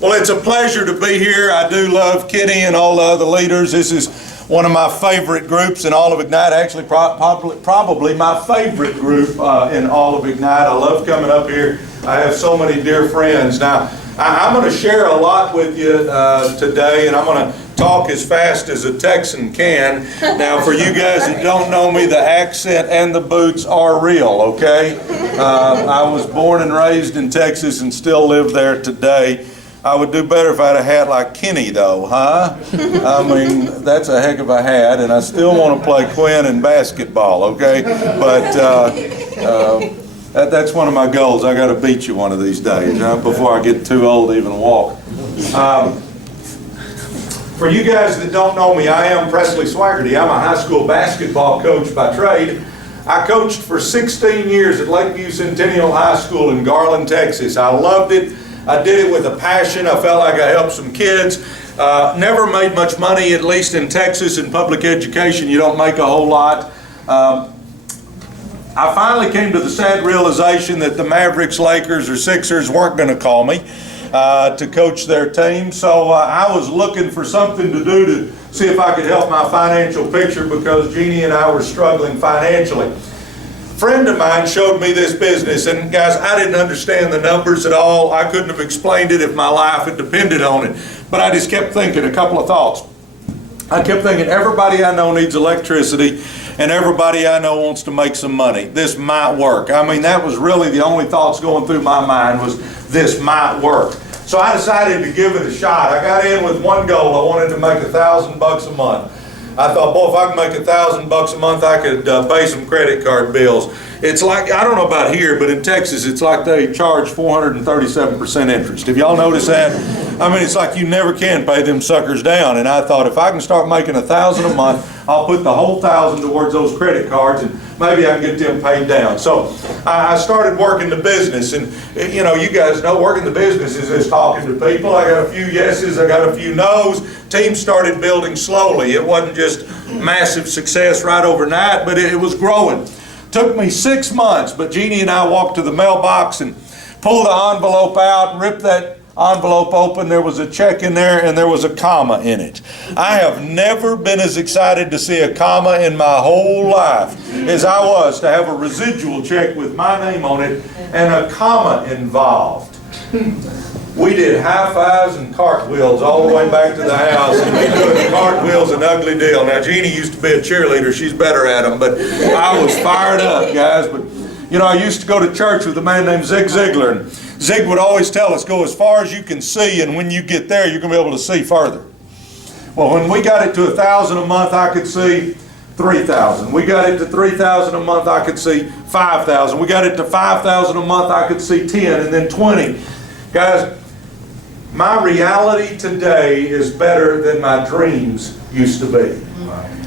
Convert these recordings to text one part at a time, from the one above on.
Well, it's a pleasure to be here. I do love Kenny and all the other leaders. This is one of my favorite groups in all of Ignite. Actually, probably my favorite group in all of Ignite. I love coming up here. I have so many dear friends. Now, I'm going to share a lot with you today, and I'm going to talk as fast as a Texan can. Now, for you guys that don't know me, the accent and the boots are real, okay? I was born and raised in Texas and still live there today. I would do better if I had a hat like Kenny, though, huh? I mean, that's a heck of a hat, and I still want to play Quinn in basketball, okay? But that's one of my goals. I got to beat you one of these days, before I get too old to even walk. For you guys that don't know me, I am Presley Swagerty. I'm a high school basketball coach by trade. I coached for 16 years at Lakeview Centennial High School in Garland, Texas. I loved it. I did it with a passion. I felt like I helped some kids. Never made much money, at least in Texas. In public education, you don't make a whole lot. I finally came to the sad realization that the Mavericks, Lakers, or Sixers weren't going to call me to coach their team. So I was looking for something to do to see if I could help my financial picture, because Jeannie and I were struggling financially. A friend of mine showed me this business, and guys, I didn't understand the numbers at all. I couldn't have explained it if my life had depended on it. But I just kept thinking a couple of thoughts. I kept thinking, everybody I know needs electricity, and everybody I know wants to make some money. This might work. I mean, that was really the only thoughts going through my mind, was this might work. So I decided to give it a shot. I got in with one goal. I wanted to make $1,000 a month. I thought, boy, if I can make $1,000 a month, I could pay some credit card bills. It's like, I don't know about here, but in Texas, it's like they charge 437% interest. Have y'all noticed that? I mean, it's like you never can pay them suckers down. And I thought, if I can start making $1,000 a month, I'll put the whole $1,000 towards those credit cards, and maybe I can get them paid down. So I started working the business, and you know, you guys know working the business is just talking to people. I got a few yeses, I got a few nos. Team started building slowly. It wasn't just massive success right overnight, but it was growing. Took me 6 months, but Jeannie and I walked to the mailbox and pulled the envelope out, ripped that envelope open. There was a check in there, and there was a comma in it. I have never been as excited to see a comma in my whole life as I was to have a residual check with my name on it and a comma involved. We did high fives and cartwheels all the way back to the house, and we doing cartwheels an ugly deal. Now, Jeannie used to be a cheerleader. She's better at them, but I was fired up, guys. But you know, I used to go to church with a man named Zig Ziglar, and Zig would always tell us, go as far as you can see, and when you get there, you're going to be able to see further. Well, when we got it to $1,000 a month, I could see 3,000. We got it to 3,000 a month, I could see 5,000. We got it to 5,000 a month, I could see 10, and then 20. Guys, my reality today is better than my dreams used to be.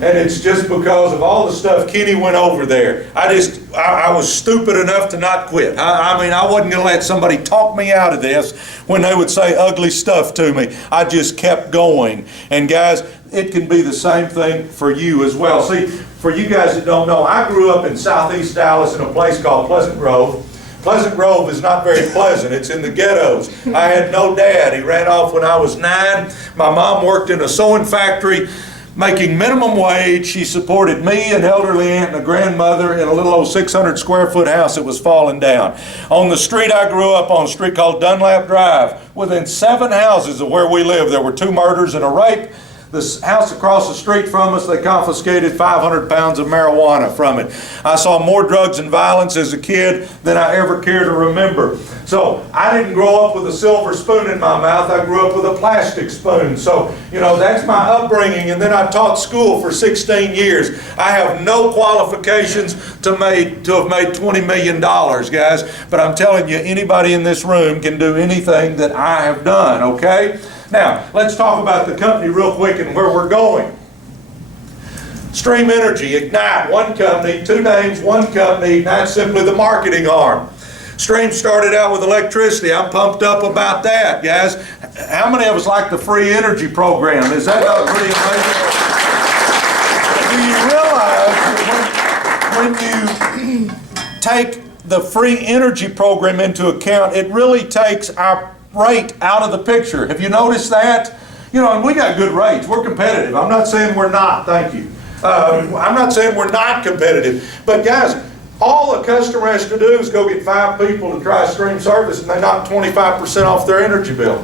And it's just because of all the stuff Kenny went over there. I was stupid enough to not quit. I mean, I wasn't going to let somebody talk me out of this when they would say ugly stuff to me. I just kept going. And guys, it can be the same thing for you as well. See, for you guys that don't know, I grew up in southeast Dallas in a place called Pleasant Grove. Pleasant Grove is not very pleasant. It's in the ghettos. I had no dad. He ran off when I was 9. My mom worked in a sewing factory, making minimum wage. She supported me, an elderly aunt, and a grandmother in a little old 600 square foot house that was falling down. On the street I grew up on, a street called Dunlap Drive, within 7 houses of where we lived, there were 2 murders and a rape. The house across the street from us, they confiscated 500 pounds of marijuana from it. I saw more drugs and violence as a kid than I ever care to remember. So I didn't grow up with a silver spoon in my mouth. I grew up with a plastic spoon. So, you know, that's my upbringing. And then I taught school for 16 years. I have no qualifications to have made $20 million, guys. But I'm telling you, anybody in this room can do anything that I have done, okay? Now, let's talk about the company real quick and where we're going. Stream Energy, Ignite, one company, 2 names, one company. Ignite's simply the marketing arm. Stream started out with electricity. I'm pumped up about that, guys. How many of us like the free energy program? Is that not pretty amazing? Do you realize that when you take the free energy program into account, it really takes our rate out of the picture. Have you noticed that? You know, and we got good rates. We're competitive. I'm not saying we're not. Thank you. I'm not saying we're not competitive. But guys, all a customer has to do is go get 5 people to try stream service and they knock 25% off their energy bill.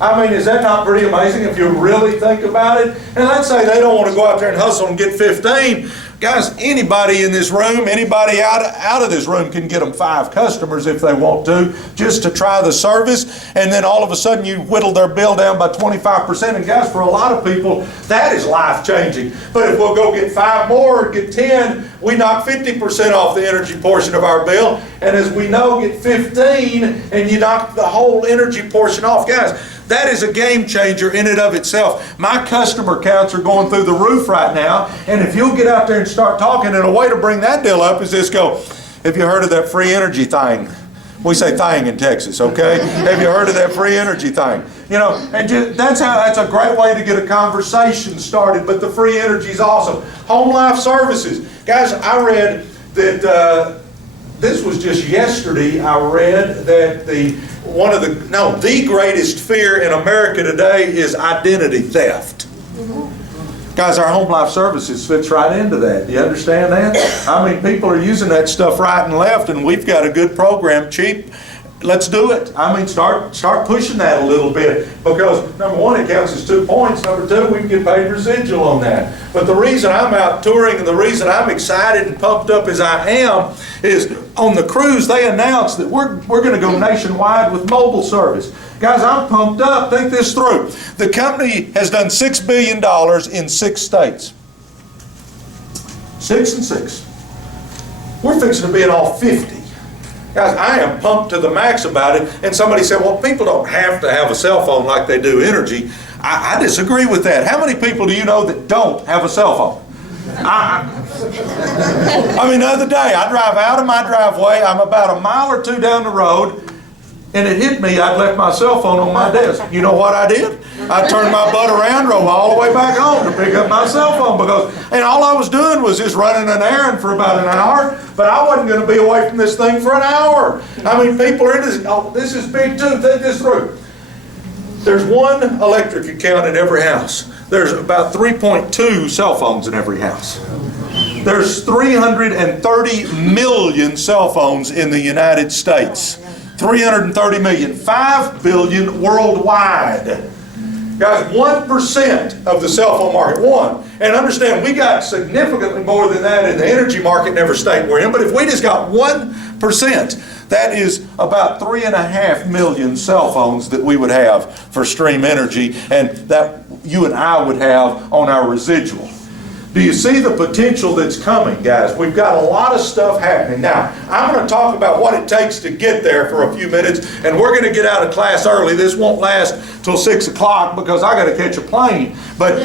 I mean, is that not pretty amazing if you really think about it? And let's say they don't want to go out there and hustle and get 15. Guys, anybody in this room, anybody out of this room can get them 5 customers if they want to, just to try the service, and then all of a sudden you whittle their bill down by 25%. And guys, for a lot of people, that is life-changing. But if we'll go get 5 more, get 10, we knock 50% off the energy portion of our bill. And as we know, get 15, and you knock the whole energy portion off. Guys, that is a game changer in and of itself. My customer counts are going through the roof right now, and if you'll get out there and start talking, and a way to bring that deal up is this: go, have you heard of that free energy thing? We say thing in Texas, okay? Have you heard of that free energy thing? You know, and that's a great way to get a conversation started, but the free energy is awesome. Home life services. Guys, I read that, this was just yesterday, I read that the greatest fear in America today is identity theft. Guys, our home life services fits right into that. Do you understand that? I mean, people are using that stuff right and left, and we've got a good program, cheap. Let's do it. I mean, start pushing that a little bit, because number 1, it counts as 2 points. Number 2, we can get paid residual on that. But the reason I'm out touring and the reason I'm excited and pumped up as I am is on the cruise they announced that we're going to go nationwide with mobile service. Guys, I'm pumped up. Think this through. The company has done $6 billion in 6 states. 6 and 6. We're fixing to be in all 50. Guys, I am pumped to the max about it. And somebody said, well, people don't have to have a cell phone like they do energy. I disagree with that. How many people do you know that don't have a cell phone? I mean, the other day, I drive out of my driveway. I'm about a mile or 2 down the road, and it hit me. I'd left my cell phone on my desk. You know what I did? I turned my butt around, drove all the way back home to pick up my cell phone, and all I was doing was just running an errand for about an hour, but I wasn't going to be away from this thing for an hour. I mean, people are in this. Oh, this is big too. Think this through. There's 1 electric account in every house. There's about 3.2 cell phones in every house. There's 330 million cell phones in the United States. 330 million. 5 billion worldwide. Guys, 1% of the cell phone market, 1. And understand, we got significantly more than that in the energy market in every state we're in, but if we just got 1%, that is about 3.5 million cell phones that we would have for stream energy, and that you and I would have on our residual. Do you see the potential that's coming, guys? We've got a lot of stuff happening. Now, I'm going to talk about what it takes to get there for a few minutes, and we're going to get out of class early. This won't last till 6 o'clock because I got to catch a plane. But,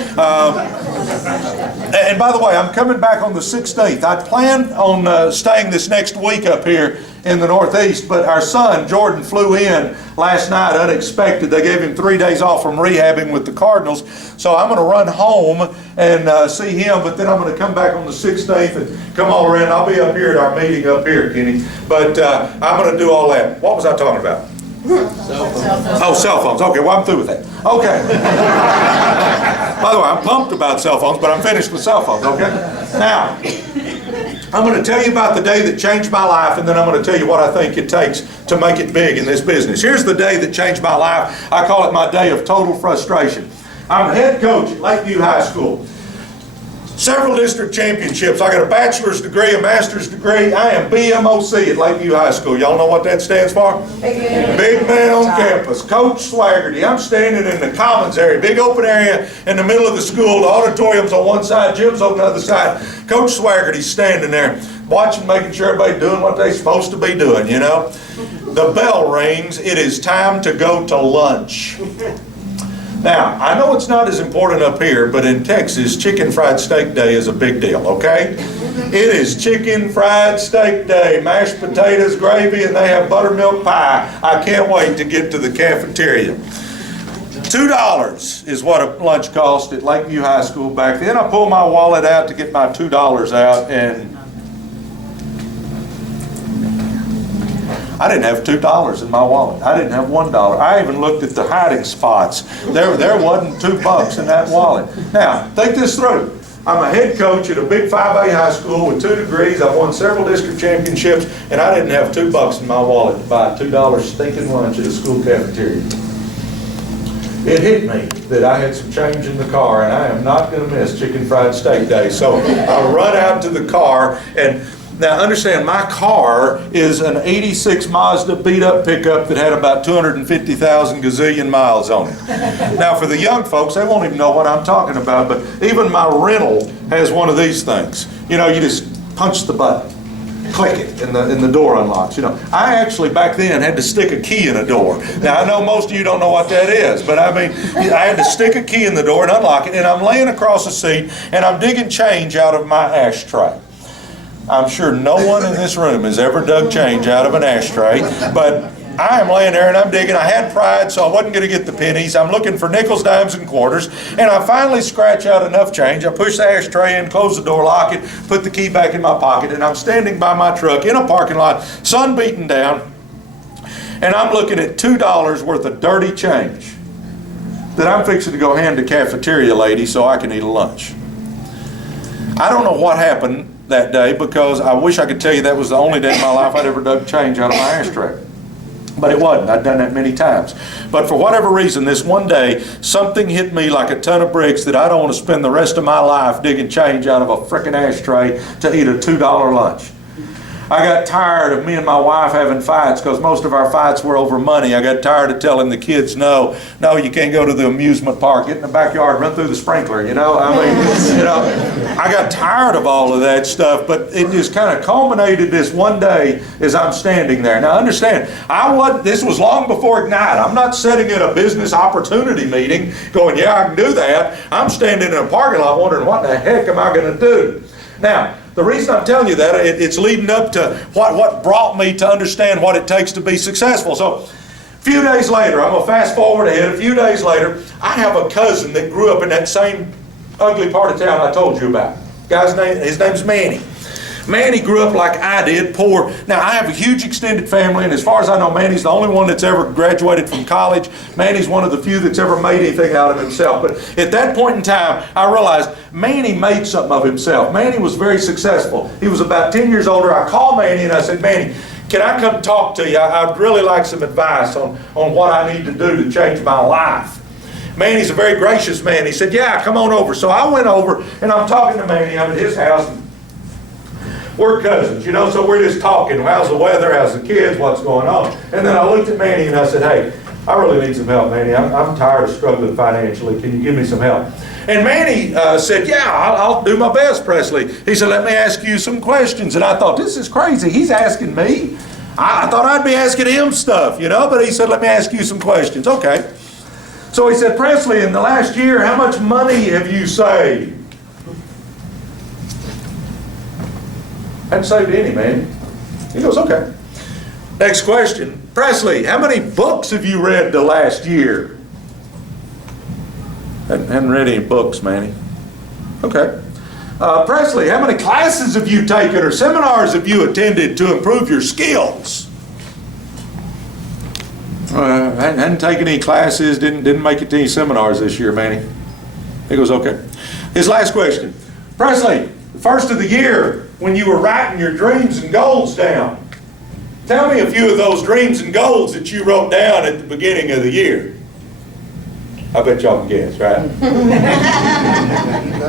and by the way, I'm coming back on the 16th. I plan on staying this next week up here in the Northeast, but our son, Jordan, flew in last night unexpected. They gave him 3 days off from rehabbing with the Cardinals. So I'm going to run home and see him, but then I'm going to come back on the 16th and come all around. I'll be up here at our meeting up here, Kenny. But I'm going to do all that. What was I talking about? Cell phones. Oh, cell phones. Okay, well, I'm through with that. Okay. By the way, I'm pumped about cell phones, but I'm finished with cell phones, okay? Now, I'm going to tell you about the day that changed my life, and then I'm going to tell you what I think it takes to make it big in this business. Here's the day that changed my life. I call it my day of total frustration. I'm head coach at Lakeview High School. Several district championships. I got a bachelor's degree, a master's degree. I am BMOC at Lakeview High School. Y'all know what that stands for? Big man on campus. Coach Swagerty. I'm standing in the commons area, big open area in the middle of the school. The auditorium's on one side, gym's on the other side. Coach Swagerty's standing there, watching, making sure everybody's doing what they're supposed to be doing, you know. The bell rings. It is time to go to lunch. Now, I know it's not as important up here, but in Texas, chicken fried steak day is a big deal, okay? It is chicken fried steak day, mashed potatoes, gravy, and they have buttermilk pie. I can't wait to get to the cafeteria. $2 is what a lunch cost at Lakeview High School back then. I pulled my wallet out to get my $2 out, and I didn't have $2 in my wallet. I didn't have $1. I even looked at the hiding spots. There wasn't $2 in that wallet. Now, think this through. I'm a head coach at a big 5A high school with 2 degrees. I've won several district championships, and I didn't have $2 in my wallet to buy a $2 stinking lunch at a school cafeteria. It hit me that I had some change in the car, and I am not going to miss chicken fried steak day. So I run out to the car, and now understand, my car is an 86 Mazda beat-up pickup that had about 250,000 gazillion miles on it. Now for the young folks, they won't even know what I'm talking about, but even my rental has one of these things. You know, you just punch the button, click it, and the door unlocks. You know, I actually back then had to stick a key in a door. Now I know most of you don't know what that is, but I mean, I had to stick a key in the door and unlock it, and I'm laying across the seat, and I'm digging change out of my ashtray. I'm sure no one in this room has ever dug change out of an ashtray, but I am laying there and I'm digging. I had pride, so I wasn't going to get the pennies. I'm looking for nickels, dimes, and quarters, and I finally scratch out enough change. I push the ashtray in, close the door, lock it, put the key back in my pocket, and I'm standing by my truck in a parking lot, sun beating down, and I'm looking at $2 worth of dirty change that I'm fixing to go hand to cafeteria lady so I can eat a lunch. I don't know what happened that day, because I wish I could tell you that was the only day in my life I'd ever dug change out of my ashtray. But it wasn't. I'd done that many times. But for whatever reason, this one day, something hit me like a ton of bricks that I don't want to spend the rest of my life digging change out of a frickin' ashtray to eat a $2 lunch. I got tired of me and my wife having fights, because most of our fights were over money. I got tired of telling the kids, no, you can't go to the amusement park, get in the backyard, run through the sprinkler, you know. I mean, you know, I got tired of all of that stuff, but it just kind of culminated this one day as I'm standing there. Now understand, this was long before Ignite. I'm not sitting in a business opportunity meeting going, yeah, I can do that. I'm standing in a parking lot wondering, what the heck am I going to do? Now, the reason I'm telling you that, it's leading up to what brought me to understand what it takes to be successful. So, a few days later, I'm going to fast forward ahead, a few days later, I have a cousin that grew up in that same ugly part of town I told you about. His name's Manny. Manny grew up like I did, poor. Now, I have a huge extended family, and as far as I know, Manny's the only one that's ever graduated from college. Manny's one of the few that's ever made anything out of himself. But at that point in time, I realized Manny made something of himself. Manny was very successful. He was about 10 years older. I called Manny and I said, Manny, can I come talk to you? I'd really like some advice on what I need to do to change my life. Manny's a very gracious man. He said, yeah, come on over. So I went over, and I'm talking to Manny. I'm at his house. We're cousins, you know, so we're just talking. How's the weather? How's the kids? What's going on? And then I looked at Manny and I said, hey, I really need some help, Manny. I'm tired of struggling financially. Can you give me some help? And Manny said, yeah, I'll do my best, Presley. He said, let me ask you some questions. And I thought, this is crazy. He's asking me. I thought I'd be asking him stuff, you know, but he said, let me ask you some questions. Okay. So he said, Presley, in the last year, how much money have you saved? Hadn't saved any, man. He goes, okay. Next question. Presley, how many books have you read the last year? Hadn't read any books, Manny. Okay. Presley, how many classes have you taken or seminars have you attended to improve your skills? Hadn't taken any classes, didn't make it to any seminars this year, Manny. He goes, okay. His last question. Presley, the first of the year, when you were writing your dreams and goals down, tell me a few of those dreams and goals that you wrote down at the beginning of the year. I bet y'all can guess, right?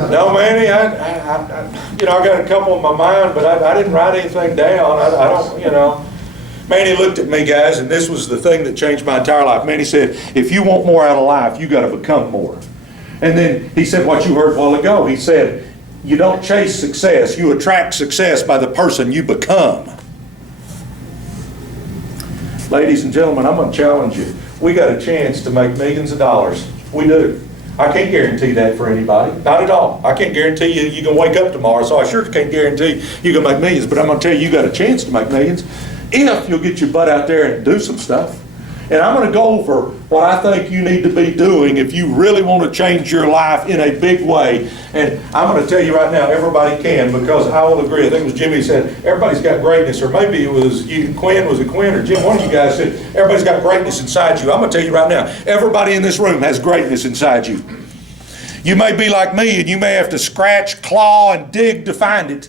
No, Manny, I got a couple in my mind, but I didn't write anything down. I don't, you know. Manny looked at me, guys, and this was the thing that changed my entire life. Manny said, if you want more out of life, you got to become more. And then he said what you heard a while ago. He said, you don't chase success, you attract success by the person you become. Ladies and gentlemen, I'm going to challenge you. We got a chance to make millions of dollars. We do. I can't guarantee that for anybody. Not at all. I can't guarantee you can wake up tomorrow, so I sure can't guarantee you can make millions, but I'm going to tell you, you got a chance to make millions if you'll get your butt out there and do some stuff. And I'm going to go over what I think you need to be doing if you really want to change your life in a big way. And I'm going to tell you right now, everybody can, because I will agree. I think it was Jimmy said, everybody's got greatness, or maybe it was you, Quinn, was it Quinn or Jim? One of you guys said, everybody's got greatness inside you. I'm going to tell you right now, everybody in this room has greatness inside you. You may be like me, and you may have to scratch, claw, and dig to find it.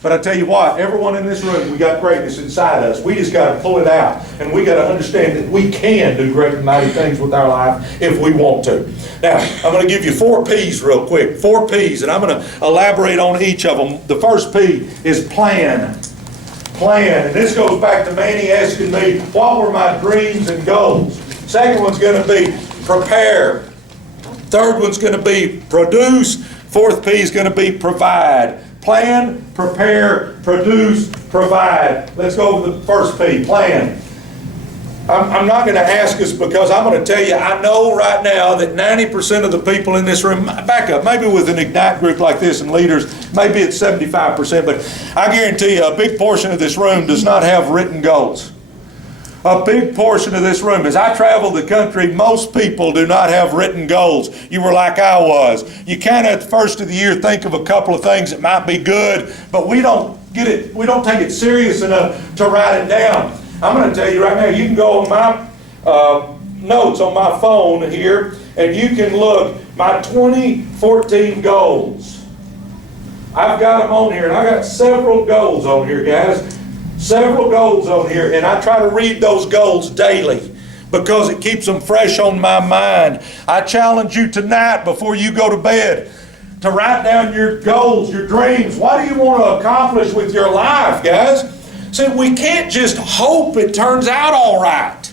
But I tell you what, everyone in this room, we got greatness inside us. We just got to pull it out. And we got to understand that we can do great and mighty things with our life if we want to. Now, I'm going to give you 4 P's real quick. 4 P's, and I'm going to elaborate on each of them. The first P is plan. Plan. And this goes back to Manny asking me, what were my dreams and goals? Second one's going to be prepare. Third one's going to be produce. Fourth P is going to be provide. Plan, prepare, produce, provide. Let's go over the first P, plan. I'm not going to ask us, because I'm going to tell you, I know right now that 90% of the people in this room, back up, maybe with an Ignite group like this and leaders, maybe it's 75%, but I guarantee you a big portion of this room does not have written goals. A big portion of this room. As I travel the country, most people do not have written goals. You were like I was. You kind of at the first of the year think of a couple of things that might be good, but we don't take it serious enough to write it down. I'm going to tell you right now, you can go on my notes on my phone here, and you can look my 2014 goals. I've got them on here, and I got several goals on here, guys. Several goals on here, and I try to read those goals daily because it keeps them fresh on my mind. I challenge you tonight before you go to bed to write down your goals, your dreams. What do you want to accomplish with your life, guys? See, we can't just hope it turns out all right.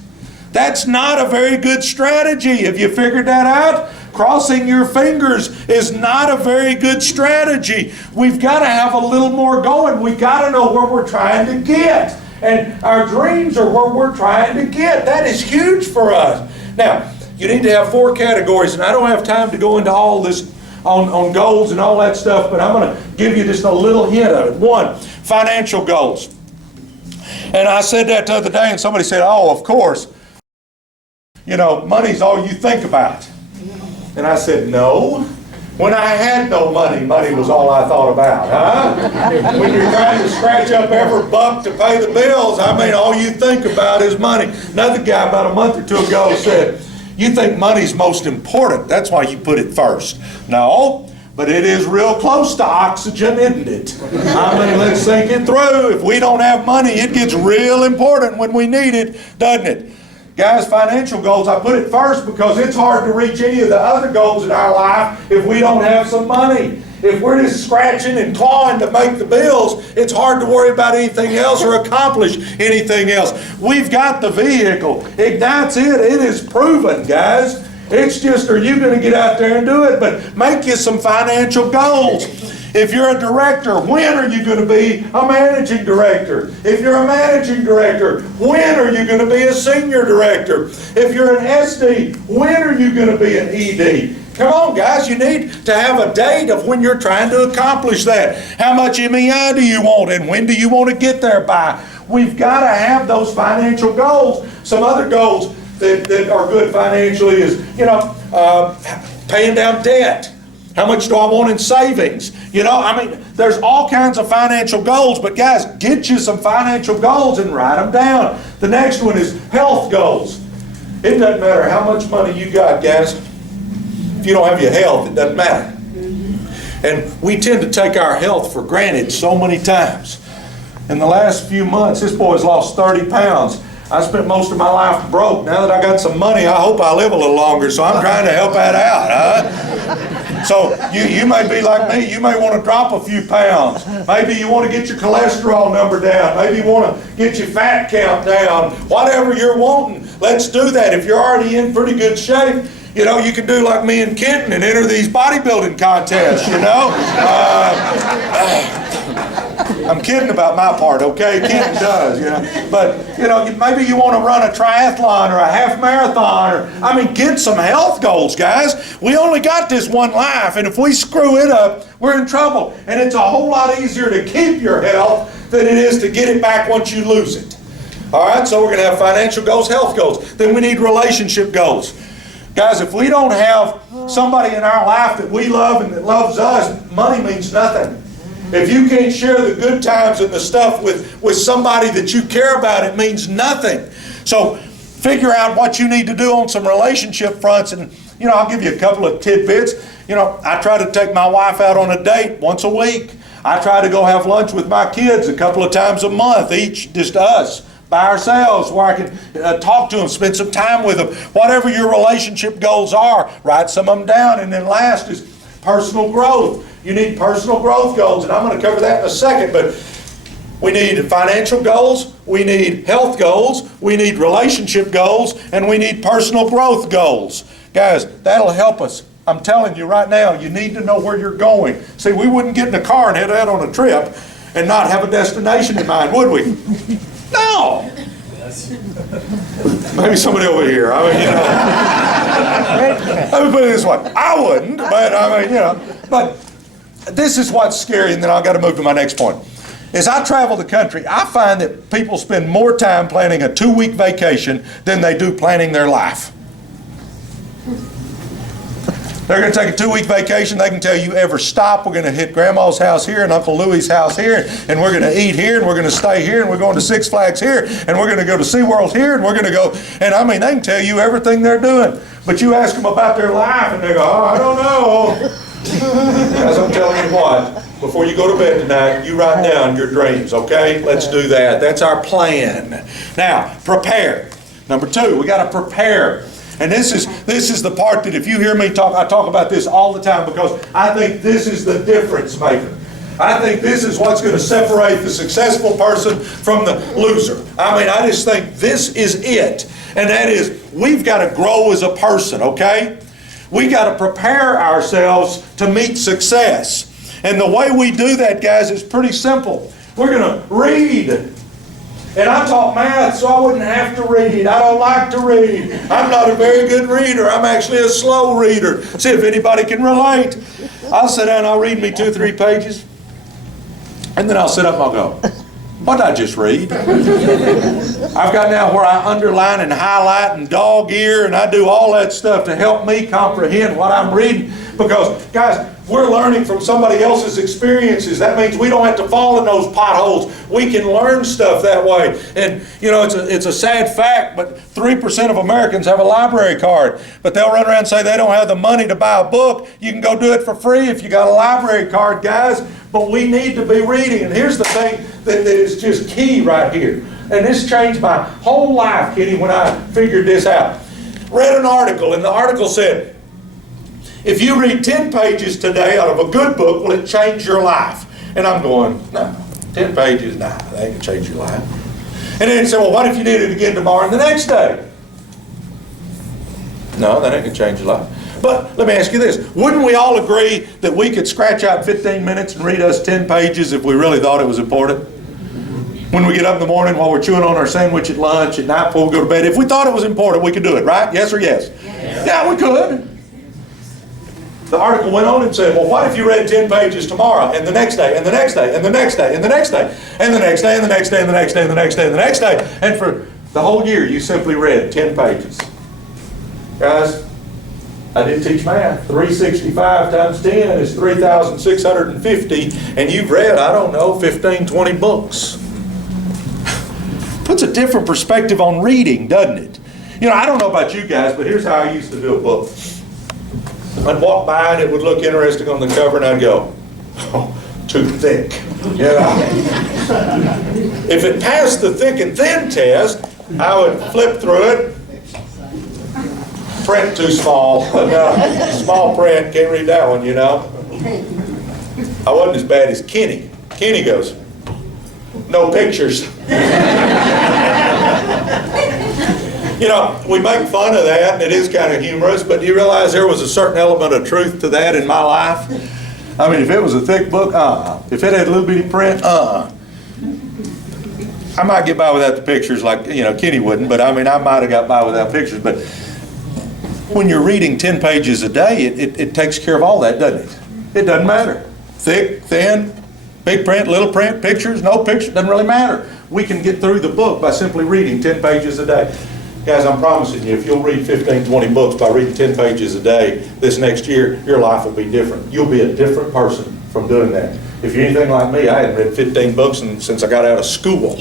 That's not a very good strategy. Have you figured that out? Crossing your fingers is not a very good strategy. We've got to have a little more going. We've got to know where we're trying to get. And our dreams are where we're trying to get. That is huge for us. Now, you need to have 4 categories, and I don't have time to go into all this on goals and all that stuff, but I'm going to give you just a little hint of it. 1, financial goals. And I said that the other day, and somebody said, oh, of course, you know, money's all you think about. And I said, no. When I had no money, money was all I thought about, huh? When you're trying to scratch up every buck to pay the bills, I mean, all you think about is money. Another guy about a month or 2 ago said, you think money's most important, that's why you put it first. No, but it is real close to oxygen, isn't it? I mean, let's think it through. If we don't have money, it gets real important when we need it, doesn't it? Guys, financial goals, I put it first because it's hard to reach any of the other goals in our life if we don't have some money. If we're just scratching and clawing to make the bills, it's hard to worry about anything else or accomplish anything else. We've got the vehicle. Ignite's it. It is proven, guys. It's just, are you going to get out there and do it? But make you some financial goals. If you're a director, when are you going to be a managing director? If you're a managing director, when are you going to be a senior director? If you're an SD, when are you going to be an ED? Come on, guys, you need to have a date of when you're trying to accomplish that. How much MEI do you want, and when do you want to get there by? We've got to have those financial goals. Some other goals that are good financially is, paying down debt. How much do I want in savings? There's all kinds of financial goals, but guys, get you some financial goals and write them down. The next one is health goals. It doesn't matter how much money you got, guys. If you don't have your health, it doesn't matter. And we tend to take our health for granted so many times. In the last few months, this boy's lost 30 pounds. I spent most of my life broke. Now that I got some money, I hope I live a little longer, so I'm trying to help that out, huh? So you may be like me. You may want to drop a few pounds. Maybe you want to get your cholesterol number down. Maybe you want to get your fat count down. Whatever you're wanting, let's do that. If you're already in pretty good shape, you can do like me and Kenton and enter these bodybuilding contests, I'm kidding about my part, okay? Kenton does, But, maybe you want to run a triathlon or a half marathon get some health goals, guys. We only got this one life, and if we screw it up, we're in trouble. And it's a whole lot easier to keep your health than it is to get it back once you lose it. All right, so we're going to have financial goals, health goals. Then we need relationship goals. Guys, if we don't have somebody in our life that we love and that loves us, money means nothing. If you can't share the good times and the stuff with somebody that you care about, it means nothing. So figure out what you need to do on some relationship fronts. And, I'll give you a couple of tidbits. I try to take my wife out on a date once a week. I try to go have lunch with my kids a couple of times a month, each, just us, by ourselves, where I can talk to them, spend some time with them. Whatever your relationship goals are, write some of them down. And then last is personal growth. You need personal growth goals, and I'm going to cover that in a second, but we need financial goals, we need health goals, we need relationship goals, and we need personal growth goals. Guys, that'll help us. I'm telling you right now, you need to know where you're going. See, we wouldn't get in a car and head out on a trip and not have a destination in mind, would we? No! Maybe somebody over here. Let me put it this way. I wouldn't, but but this is what's scary, and then I've got to move to my next point. As I travel the country, I find that people spend more time planning a 2-week vacation than they do planning their life. They're going to take a 2-week vacation. They can tell you every stop. We're going to hit Grandma's house here and Uncle Louie's house here, and we're going to eat here, and we're going to stay here, and we're going to Six Flags here, and we're going to go to SeaWorld here, and we're going to go, and they can tell you everything they're doing. But you ask them about their life, and they go, I don't know. Guys, I'm telling you what, before you go to bed tonight, you write down your dreams, okay? Let's do that. That's our plan. Now, prepare. Number 2, we got to prepare. And this is the part that if you hear me talk, I talk about this all the time because I think this is the difference maker. I think this is what's going to separate the successful person from the loser. I just think this is it. And that is, we've got to grow as a person, okay? We got to prepare ourselves to meet success. And the way we do that, guys, is pretty simple. We're going to read. And I taught math, so I wouldn't have to read. I don't like to read. I'm not a very good reader. I'm actually a slow reader. See if anybody can relate. I'll sit down, I'll read me 2 or 3 pages, and then I'll sit up and I'll go, what did I just read? I've got now where I underline and highlight and dog ear, and I do all that stuff to help me comprehend what I'm reading. Because, guys, we're learning from somebody else's experiences. That means we don't have to fall in those potholes. We can learn stuff that way. And, it's a sad fact, but 3% of Americans have a library card. But they'll run around and say they don't have the money to buy a book. You can go do it for free if you got a library card, guys. But we need to be reading. And here's the thing that is just key right here. And this changed my whole life, Kenny, when I figured this out. Read an article, and the article said, if you read 10 pages today out of a good book, will it change your life? And I'm going, no, 10 pages, nah, that ain't going to change your life. And then he said, well, what if you did it again tomorrow and the next day? No, that ain't going to change your life. But let me ask you this. Wouldn't we all agree that we could scratch out 15 minutes and read us 10 pages if we really thought it was important? When we get up in the morning while we're chewing on our sandwich at lunch, at night before we go to bed, if we thought it was important, we could do it, right? Yes or yes? Yes. Yeah, we could. The article went on and said, well, what if you read 10 pages tomorrow, and the next day, and the next day, and the next day, and the next day, and the next day, and the next day, and the next day, and the next day, and the next day, and for the whole year you simply read 10 pages. Guys, I did teach math. 365 times 10 is 3,650, and you've read, 15, 20 books. Puts a different perspective on reading, doesn't it? I don't know about you guys, but here's how I used to do a book. I'd walk by and it would look interesting on the cover, and I'd go, oh, too thick. If it passed the thick and thin test, I would flip through it. Print too small. Small print, can't read that one, I wasn't as bad as Kenny. Kenny goes, no pictures. We make fun of that, and it is kind of humorous, but do you realize there was a certain element of truth to that in my life? If it was a thick book, If it had a little bitty print, I might get by without the pictures like, Kenny wouldn't, but I might have got by without pictures. But when you're reading 10 pages a day, it takes care of all that, doesn't it? It doesn't matter. Thick, thin, big print, little print, pictures, no pictures, doesn't really matter. we can get through the book by simply reading 10 pages a day. Guys, I'm promising you, if you'll read 15, 20 books by reading 10 pages a day this next year, your life will be different. You'll be a different person from doing that. If you're anything like me, I hadn't read 15 books since I got out of school,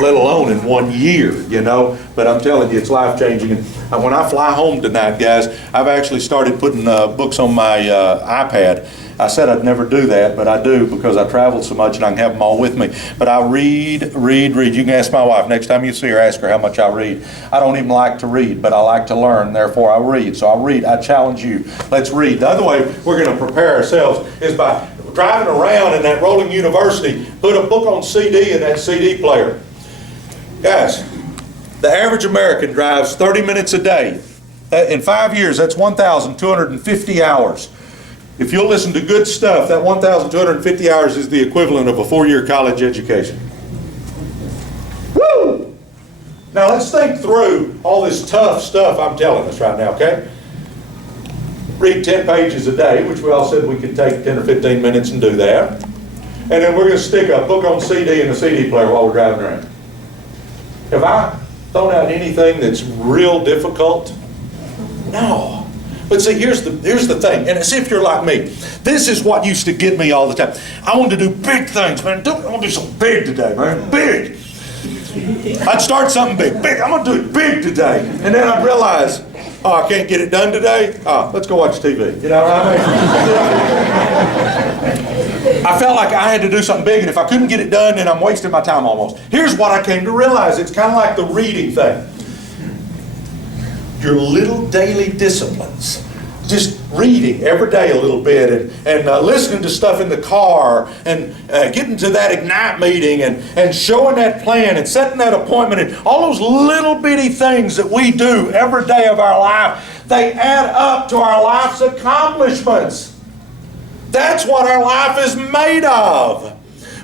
let alone in 1 year, you know. But I'm telling you, it's life-changing. And when I fly home tonight, guys, I've actually started putting books on my iPad. I said I'd never do that, but I do because I travel so much and I can have them all with me. But I read. You can ask my wife. Next time you see her, ask her how much I read. I don't even like to read, but I like to learn. Therefore, I read. So I read. I challenge you. Let's read. The other way we're going to prepare ourselves is by driving around in that rolling university, put a book on CD in that CD player. Guys, the average American drives 30 minutes a day. In 5 years, that's 1,250 hours. If you'll listen to good stuff, that 1,250 hours is the equivalent of a 4-year college education. Woo! Now let's think through all this tough stuff I'm telling us right now, okay? Read 10 pages a day, which we all said we could take 10 or 15 minutes and do that. And then we're going to stick a book on CD in the CD player while we're driving around. Have I thrown out anything that's real difficult? No. But see, here's the thing, and see if you're like me. This is what used to get me all the time. I wanted to do big things, man. I want to do something big today, man. Big. I'd start something big. I'm going to do it big today. And then I'd realize, oh, I can't get it done today? Oh, let's go watch TV. You know what I mean? I felt like I had to do something big, and if I couldn't get it done, then I'm wasting my time almost. Here's what I came to realize. It's kind of like the reading thing. Your little daily disciplines. Just reading every day a little bit and listening to stuff in the car and getting to that Ignite meeting and showing that plan and setting that appointment and all those little bitty things that we do every day of our life, they add up to our life's accomplishments. That's what our life is made of.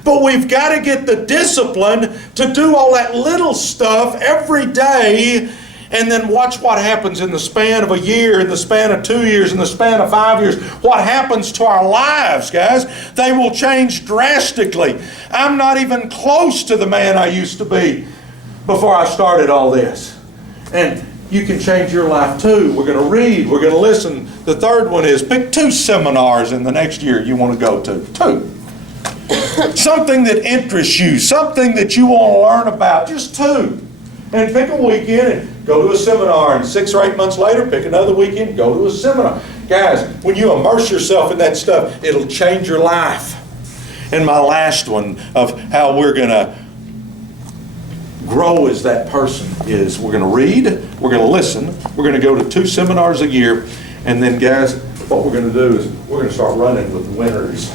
But we've got to get the discipline to do all that little stuff every day. And then watch what happens in the span of a year, in the span of 2 years, in the span of 5 years. What happens to our lives, guys? They will change drastically. I'm not even close to the man I used to be before I started all this. And you can change your life too. We're going to read. We're going to listen. The third one is pick 2 seminars in the next year you want to go to. 2. Something that interests you. Something that you want to learn about. Just 2. And pick a weekend and go to a seminar, and 6 or 8 months later, pick another weekend, go to a seminar. Guys, when you immerse yourself in that stuff, it'll change your life. And my last one of how we're going to grow as that person is we're going to read, we're going to listen, we're going to go to 2 seminars a year, and then, guys, what we're going to do is we're going to start running with winners.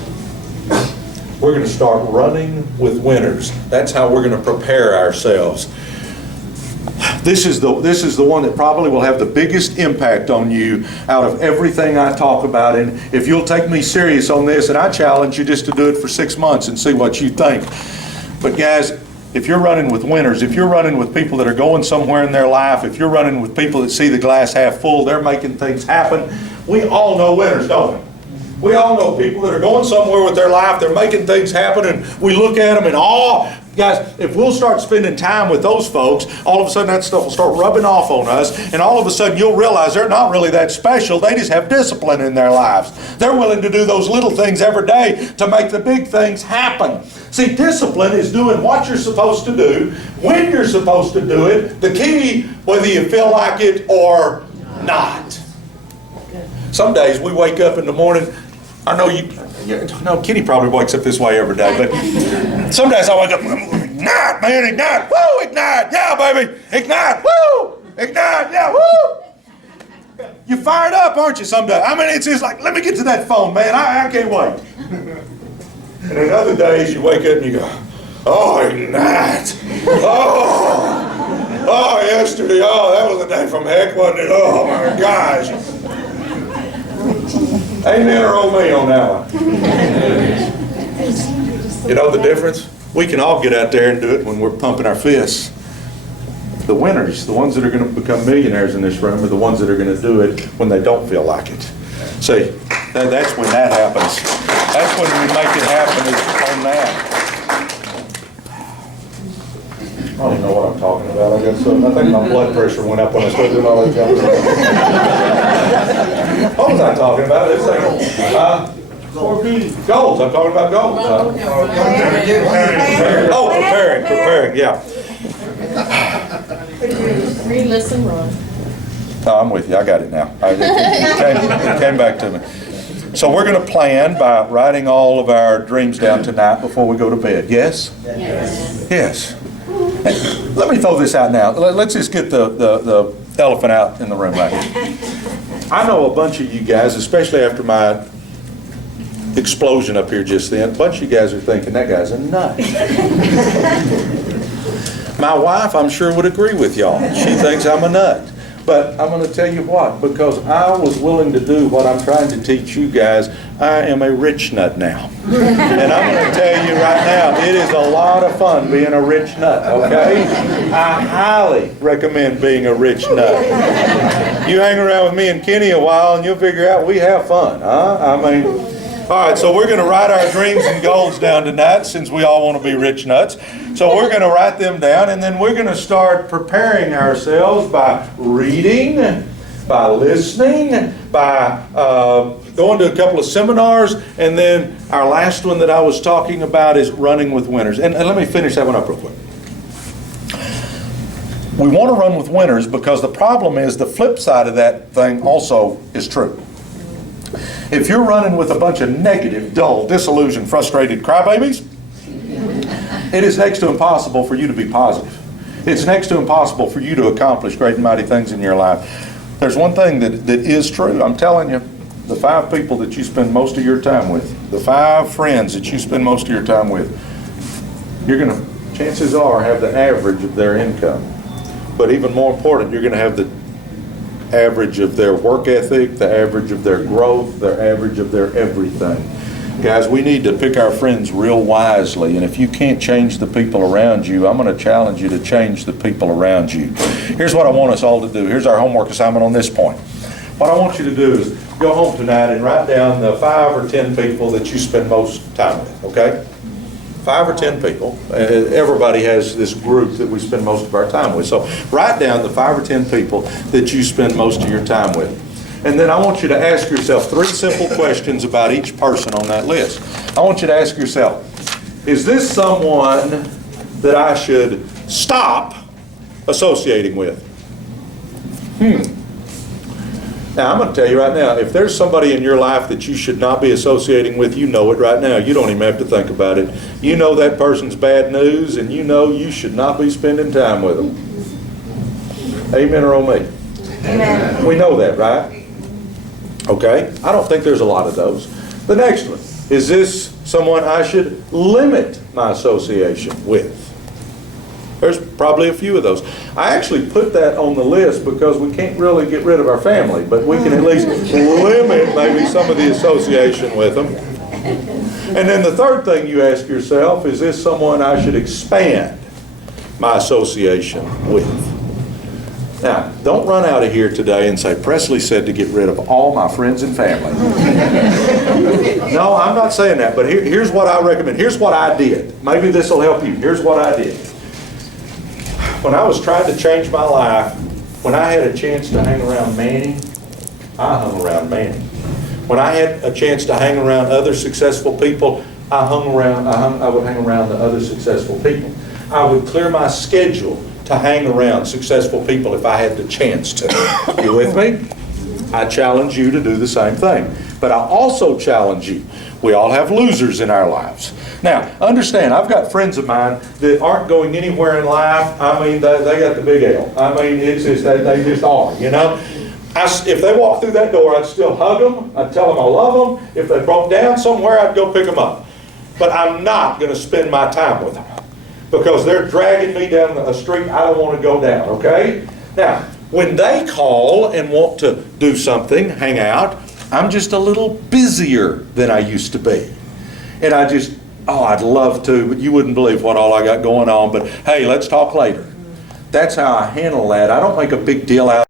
We're going to start running with winners. That's how we're going to prepare ourselves. This is the one that probably will have the biggest impact on you out of everything I talk about. And if you'll take me serious on this, and I challenge you just to do it for 6 months and see what you think. But guys, if you're running with winners, if you're running with people that are going somewhere in their life, if you're running with people that see the glass half full, they're making things happen, we all know winners, don't we? We all know people that are going somewhere with their life, they're making things happen, and we look at them in awe. Guys, if we'll start spending time with those folks, all of a sudden that stuff will start rubbing off on us, and all of a sudden you'll realize they're not really that special. They just have discipline in their lives. They're willing to do those little things every day to make the big things happen. See, discipline is doing what you're supposed to do, when you're supposed to do it, the key, whether you feel like it or not. Some days we wake up in the morning, I know no, Kitty probably wakes up this way every day, but some days I wake up, ignite, man, ignite, woo, ignite, yeah, baby, ignite, woo, ignite, yeah, woo. You're fired up, aren't you, some days? I mean, it's just like, let me get to that phone, man, I can't wait. And then other days you wake up and you go, oh, ignite, oh, yesterday, oh, that was a day from heck, wasn't it? Oh, my gosh. Amen or oh me on that one. You know the difference? We can all get out there and do it when we're pumping our fists. The winners, the ones that are going to become millionaires in this room, are the ones that are going to do it when they don't feel like it. See, that's when that happens. That's when we make it happen, is on that. I don't even know what I'm talking about. I think my blood pressure went up when I started doing all that jumping. What was I talking about? Goals. I'm talking about goals. Oh, preparing, yeah. Read, listen, run. No, I'm with you. I got it now. It came back to me. So we're going to plan by writing all of our dreams down tonight before we go to bed. Yes? Yes. Yes. Hey, let me throw this out now. Let's just get the elephant out in the room right here. I know a bunch of you guys, especially after my explosion up here just then, a bunch of you guys are thinking, that guy's a nut. My wife, I'm sure, would agree with y'all. She thinks I'm a nut. But I'm going to tell you what, because I was willing to do what I'm trying to teach you guys, I am a rich nut now. And I'm going to tell you right now, it is a lot of fun being a rich nut, okay? I highly recommend being a rich nut. You hang around with me and Kenny a while and you'll figure out we have fun, huh? I mean, all right, so we're going to write our dreams and goals down tonight since we all want to be rich nuts. So we're going to write them down, and then we're going to start preparing ourselves by reading, by listening, by going to a couple of seminars, and then our last one that I was talking about is running with winners. And let me finish that one up real quick. We want to run with winners because the problem is the flip side of that thing also is true. If you're running with a bunch of negative, dull, disillusioned, frustrated crybabies, it is next to impossible for you to be positive. It's next to impossible for you to accomplish great and mighty things in your life. There's one thing that is true. I'm telling you, the 5 people that you spend most of your time with, the 5 friends that you spend most of your time with, you're going to, chances are, have the average of their income. But even more important, you're going to have the average of their work ethic, the average of their growth, their average of their everything. Guys, we need to pick our friends real wisely, and if you can't change the people around you, I'm going to challenge you to change the people around you. Here's what I want us all to do. Here's our homework assignment on this point. What I want you to do is go home tonight and write down the 5 or 10 people that you spend most time with, okay? 5 or 10 people. Everybody has this group that we spend most of our time with. So write down the 5 or 10 people that you spend most of your time with. And then I want you to ask yourself 3 simple questions about each person on that list. I want you to ask yourself, is this someone that I should stop associating with? Now, I'm going to tell you right now, if there's somebody in your life that you should not be associating with, you know it right now. You don't even have to think about it. You know that person's bad news, and you know you should not be spending time with them. Amen or oh me? Amen. We know that, right? Okay? I don't think there's a lot of those. The next one, is this someone I should limit my association with? There's probably a few of those. I actually put that on the list because we can't really get rid of our family, but we can at least limit maybe some of the association with them. And then the third thing you ask yourself, is this someone I should expand my association with? Now, don't run out of here today and say, Presley said to get rid of all my friends and family. No, I'm not saying that, but here's what I recommend. Here's what I did. Maybe this will help you. Here's what I did. When I was trying to change my life, when I had a chance to hang around Manny, I hung around Manny. When I had a chance to hang around other successful people, I would hang around the other successful people. I would clear my schedule to hang around successful people if I had the chance to. You with me? I challenge you to do the same thing. But I also challenge you. We all have losers in our lives. Now, understand, I've got friends of mine that aren't going anywhere in life. I mean, they got the big L. I mean, it's just, they just are, you know. If they walked through that door, I'd still hug them. I'd tell them I love them. If they broke down somewhere, I'd go pick them up. But I'm not going to spend my time with them because they're dragging me down a street I don't want to go down, okay? Now, when they call and want to do something, hang out, I'm just a little busier than I used to be. And I'd love to, but you wouldn't believe what all I got going on. But hey, let's talk later. That's how I handle that. I don't make a big deal out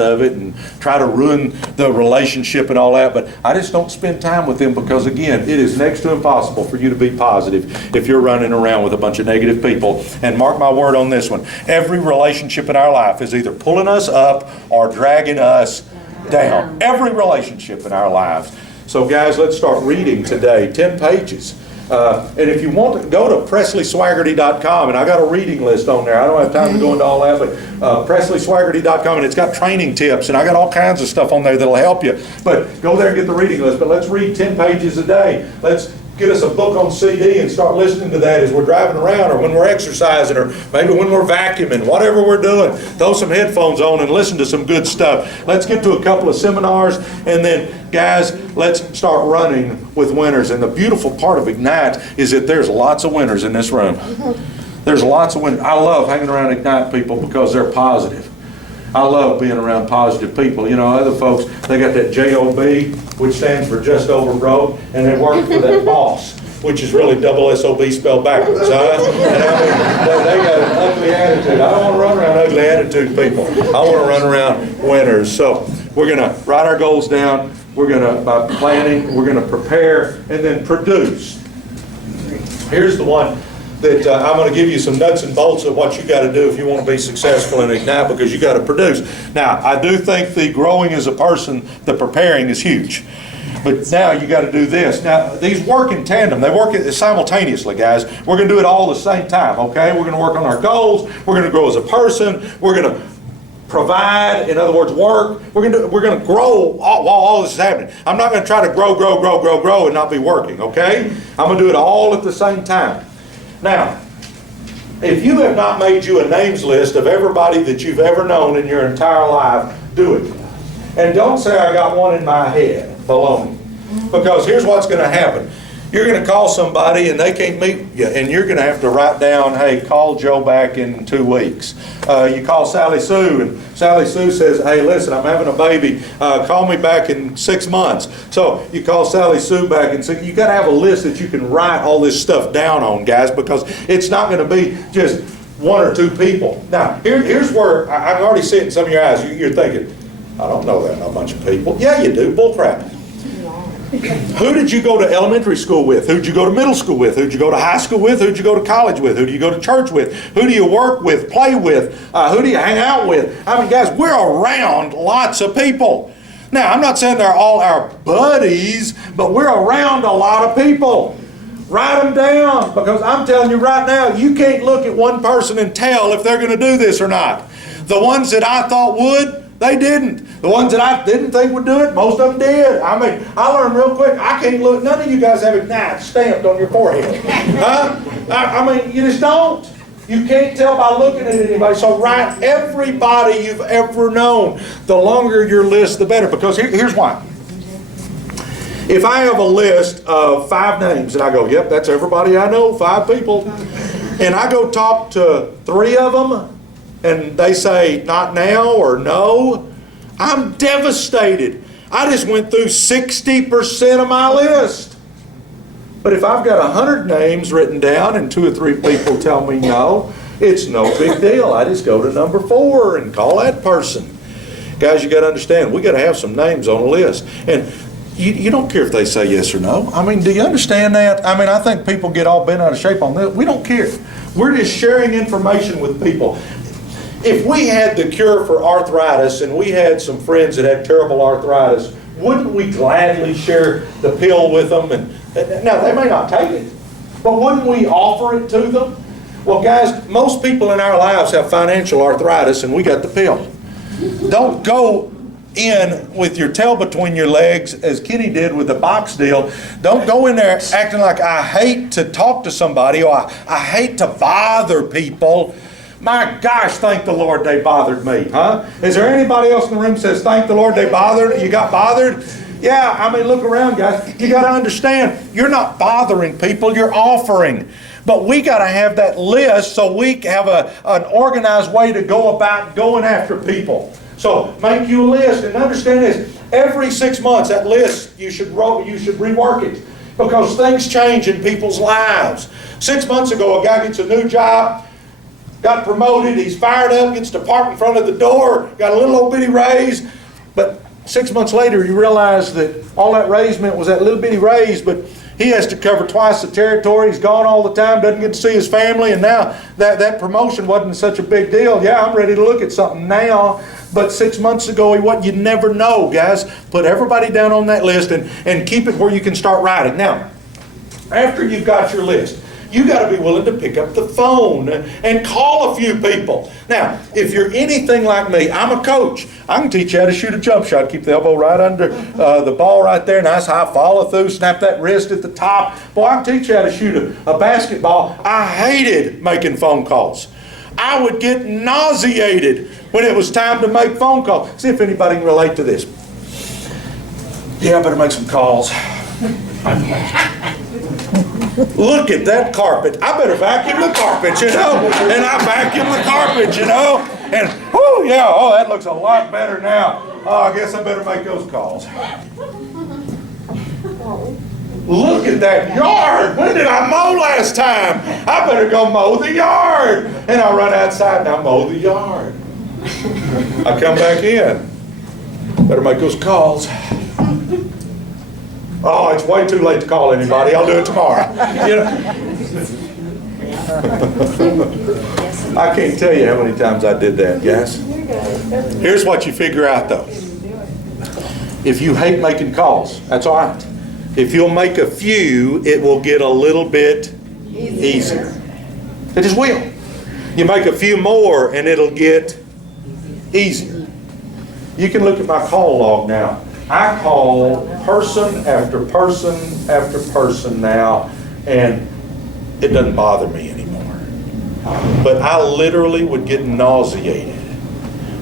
of it and try to ruin the relationship and all that, but I just don't spend time with them because, again, it is next to impossible for you to be positive if you're running around with a bunch of negative people. And mark my word on this one, every relationship in our life is either pulling us up or dragging us down. Every relationship in our lives. So guys, let's start reading today, 10 pages. And if you want to go to PresleySwagerty.com, and I got a reading list on there. I don't have time to go into all that, but PresleySwagerty.com, and it's got training tips, and I got all kinds of stuff on there that'll help you. But go there and get the reading list. But let's read 10 pages a day. Let's get us a book on CD and start listening to that as we're driving around, or when we're exercising, or maybe when we're vacuuming, whatever we're doing. Throw some headphones on and listen to some good stuff. Let's get to a couple of seminars, and then guys, let's start running with winners. And the beautiful part of Ignite is that there's lots of winners in this room. There's lots of winners. I love hanging around Ignite people because they're positive. I love being around positive people. You know, other folks, they got that JOB, which stands for just over broke, and they work for that boss, which is really double SOB spelled backwards, huh? And I mean, they got an ugly attitude. I don't want to run around ugly attitude people. I want to run around winners. So we're going to write our goals down. We're going to, by planning, we're going to prepare and then produce. Here's the one that I'm going to give you some nuts and bolts of what you got to do if you want to be successful in Ignite, because you got to produce. Now, I do think the growing as a person, the preparing is huge. But now you got to do this. Now, these work in tandem. They work simultaneously, guys. We're going to do it all at the same time, okay? We're going to work on our goals. We're going to grow as a person. We're going to provide, in other words, work. We're going to grow while all this is happening. I'm not going to try to grow and not be working, okay? I'm going to do it all at the same time. Now, if you have not made you a names list of everybody that you've ever known in your entire life, do it. And don't say, I got one in my head. Baloney. Because here's what's going to happen. You're going to call somebody and they can't meet you, and you're going to have to write down, hey, call Joe back in 2 weeks. You call Sally Sue, and Sally Sue says, hey, listen, I'm having a baby. Call me back in 6 months. So you call Sally Sue back and say, you got to have a list that you can write all this stuff down on, guys, because it's not going to be just 1 or 2 people. Now, here's where I can already see it in some of your eyes. You're thinking, I don't know that, a bunch of people. Yeah, you do. Bull crap. Who did you go to elementary school with? Who did you go to middle school with? Who did you go to high school with? Who did you go to college with? Who do you go to church with? Who do you work with, play with? Who do you hang out with? I mean, guys, we're around lots of people. Now, I'm not saying they're all our buddies, but we're around a lot of people. Write them down, because I'm telling you right now, you can't look at one person and tell if they're going to do this or not. The ones that I thought would, they didn't. The ones that I didn't think would do it, most of them did. I mean, I learned real quick, I can't look, none of you guys have Ignite stamped on your forehead. Huh? I mean, you just don't. You can't tell by looking at anybody. So write everybody you've ever known. The longer your list, the better. Because here's why. If I have a list of 5 names, and I go, yep, that's everybody I know, 5 people, and I go talk to 3 of them, and they say, not now, or no, I'm devastated. I just went through 60% of my list. But if I've got 100 names written down and 2 or 3 people tell me no, it's no big deal. I just go to number 4 and call that person. Guys, you got to understand, we got to have some names on a list. And you don't care if they say yes or no. I mean, do you understand that? I mean, I think people get all bent out of shape on this. We don't care. We're just sharing information with people. If we had the cure for arthritis and we had some friends that had terrible arthritis, wouldn't we gladly share the pill with them? And now, they may not take it, but wouldn't we offer it to them? Well, guys, most people in our lives have financial arthritis, and we got the pill. Don't go in with your tail between your legs, as Kenny did with the box deal. Don't go in there acting like, I hate to talk to somebody, or I hate to bother people. My gosh, thank the Lord they bothered me, huh? Is there anybody else in the room that says, thank the Lord they bothered? You got bothered? Yeah, I mean, look around, guys. You got to understand, you're not bothering people, you're offering. But we got to have that list so we have an organized way to go about going after people. So make you a list, and understand this. Every 6 months, that list, you should rework it, because things change in people's lives. 6 months ago, a guy gets a new job. got promoted, he's fired up, gets to park in front of the door, got a little old bitty raise, but 6 months later you realize that all that raise meant was that little bitty raise, but he has to cover twice the territory, he's gone all the time, doesn't get to see his family, and now that promotion wasn't such a big deal. Yeah, I'm ready to look at something now, but 6 months ago he wasn't. You never know, guys. Put everybody down on that list and keep it where you can start writing. Now, after you've got your list, you got to be willing to pick up the phone and call a few people. Now, if you're anything like me, I'm a coach. I can teach you how to shoot a jump shot. Keep the elbow right under the ball right there. Nice high follow through. Snap that wrist at the top. Boy, I can teach you how to shoot a basketball. I hated making phone calls. I would get nauseated when it was time to make phone calls. See if anybody can relate to this. Yeah, I better make some calls. Look at that carpet. I better vacuum the carpet, you know. And I vacuum the carpet, you know. And, whoo, yeah, oh, that looks a lot better now. Oh, I guess I better make those calls. Look at that yard. When did I mow last time? I better go mow the yard. And I run outside and I mow the yard. I come back in. Better make those calls. Oh, it's way too late to call anybody. I'll do it tomorrow. You know? I can't tell you how many times I did that, guys. Here's what you figure out, though. If you hate making calls, that's all right. If you'll make a few, it will get a little bit easier. It just will. You make a few more, and it'll get easier. You can look at my call log now. I call person after person after person now, and it doesn't bother me anymore. But I literally would get nauseated.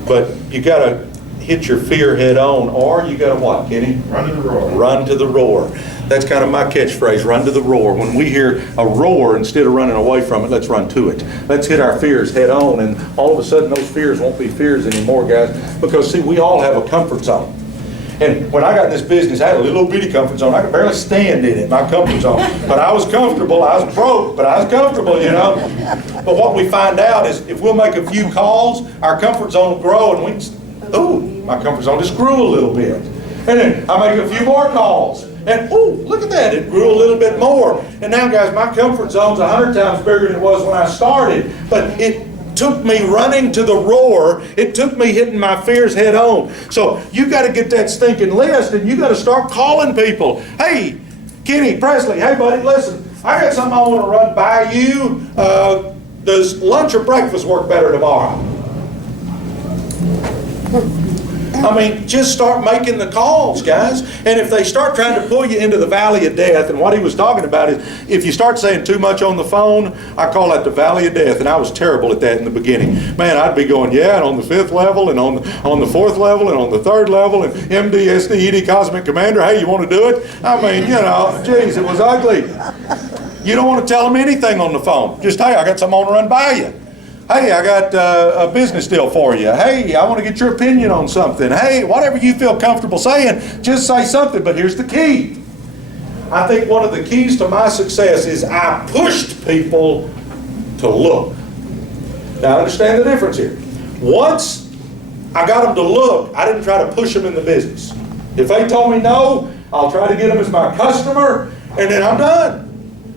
But you got to hit your fear head on, or you got to what, Kenny? Run to the roar. Run to the roar. That's kind of my catchphrase, run to the roar. When we hear a roar, instead of running away from it, let's run to it. Let's hit our fears head on, and all of a sudden those fears won't be fears anymore, guys. Because, see, we all have a comfort zone. And when I got in this business, I had a little bitty comfort zone. I could barely stand in it, my comfort zone. But I was comfortable. I was broke, but I was comfortable, you know. But what we find out is if we'll make a few calls, our comfort zone will grow, and we, ooh, my comfort zone just grew a little bit. And then I make a few more calls, and ooh, look at that, it grew a little bit more. And now, guys, my comfort zone's 100 times bigger than it was when I started. But it took me running to the roar. It took me hitting my fears head on. So you got to get that stinking list, and you got to start calling people. Hey, Kenny, Presley, hey buddy, listen, I got something I want to run by you. Does lunch or breakfast work better tomorrow? I mean, just start making the calls, guys. And if they start trying to pull you into the valley of death, and what he was talking about is if you start saying too much on the phone, I call that the valley of death, and I was terrible at that in the beginning. Man, I'd be going, yeah, and on the 5th level, and on the 4th level, and on the 3rd level, and MD, SD, ED, Cosmic Commander, hey, you want to do it? I mean, you know, geez, it was ugly. You don't want to tell them anything on the phone. Just, hey, I got something I want to run by you. Hey, I got a business deal for you. Hey, I want to get your opinion on something. Hey, whatever you feel comfortable saying, just say something. But here's the key. I think one of the keys to my success is I pushed people to look. Now, understand the difference here. Once I got them to look, I didn't try to push them in the business. If they told me no, I'll try to get them as my customer, and then I'm done.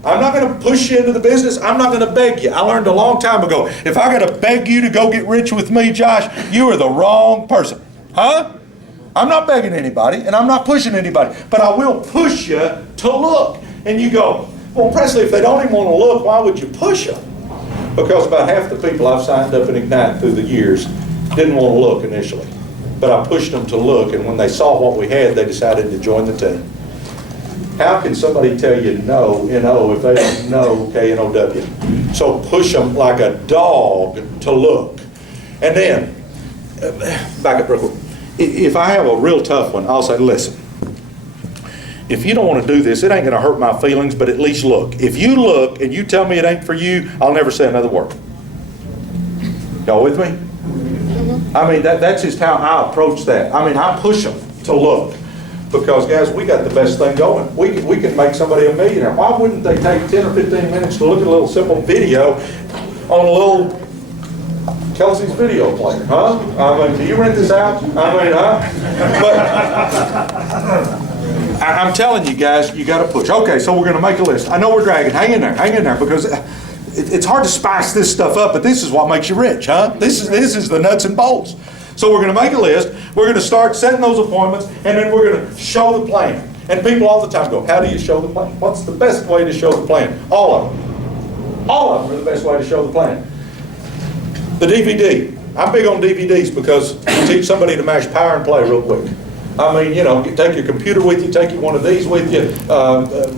I'm not going to push you into the business. I'm not going to beg you. I learned a long time ago, if I got to beg you to go get rich with me, Josh, you are the wrong person. Huh? I'm not begging anybody, and I'm not pushing anybody, but I will push you to look. And you go, well, Presley, if they don't even want to look, why would you push them? Because about half the people I've signed up in Ignite through the years didn't want to look initially. But I pushed them to look, and when they saw what we had, they decided to join the team. How can somebody tell you no, N-O, if they don't know K-N-O-W? So push them like a dog to look. And then, back up real quick. If I have a real tough one, I'll say, listen, if you don't want to do this, it ain't going to hurt my feelings, but at least look. If you look and you tell me it ain't for you, I'll never say another word. Y'all with me? I mean, that's just how I approach that. I mean, I push them to look. Because, guys, we got the best thing going. We can make somebody a millionaire. Why wouldn't they take 10 or 15 minutes to look at a little simple video on a little Kelsey's video player, huh? I mean, do you rent this out? I mean, huh? But I'm telling you guys, you got to push. Okay, so we're going to make a list. I know we're dragging. Hang in there, because it's hard to spice this stuff up, but this is what makes you rich, huh? This is the nuts and bolts. So we're going to make a list. We're going to start setting those appointments, and then we're going to show the plan. And people all the time go, how do you show the plan? What's the best way to show the plan? All of them. All of them are the best way to show the plan. The DVD. I'm big on DVDs because you teach somebody to mash power and play real quick. I mean, you know, take your computer with you, take one of these with you,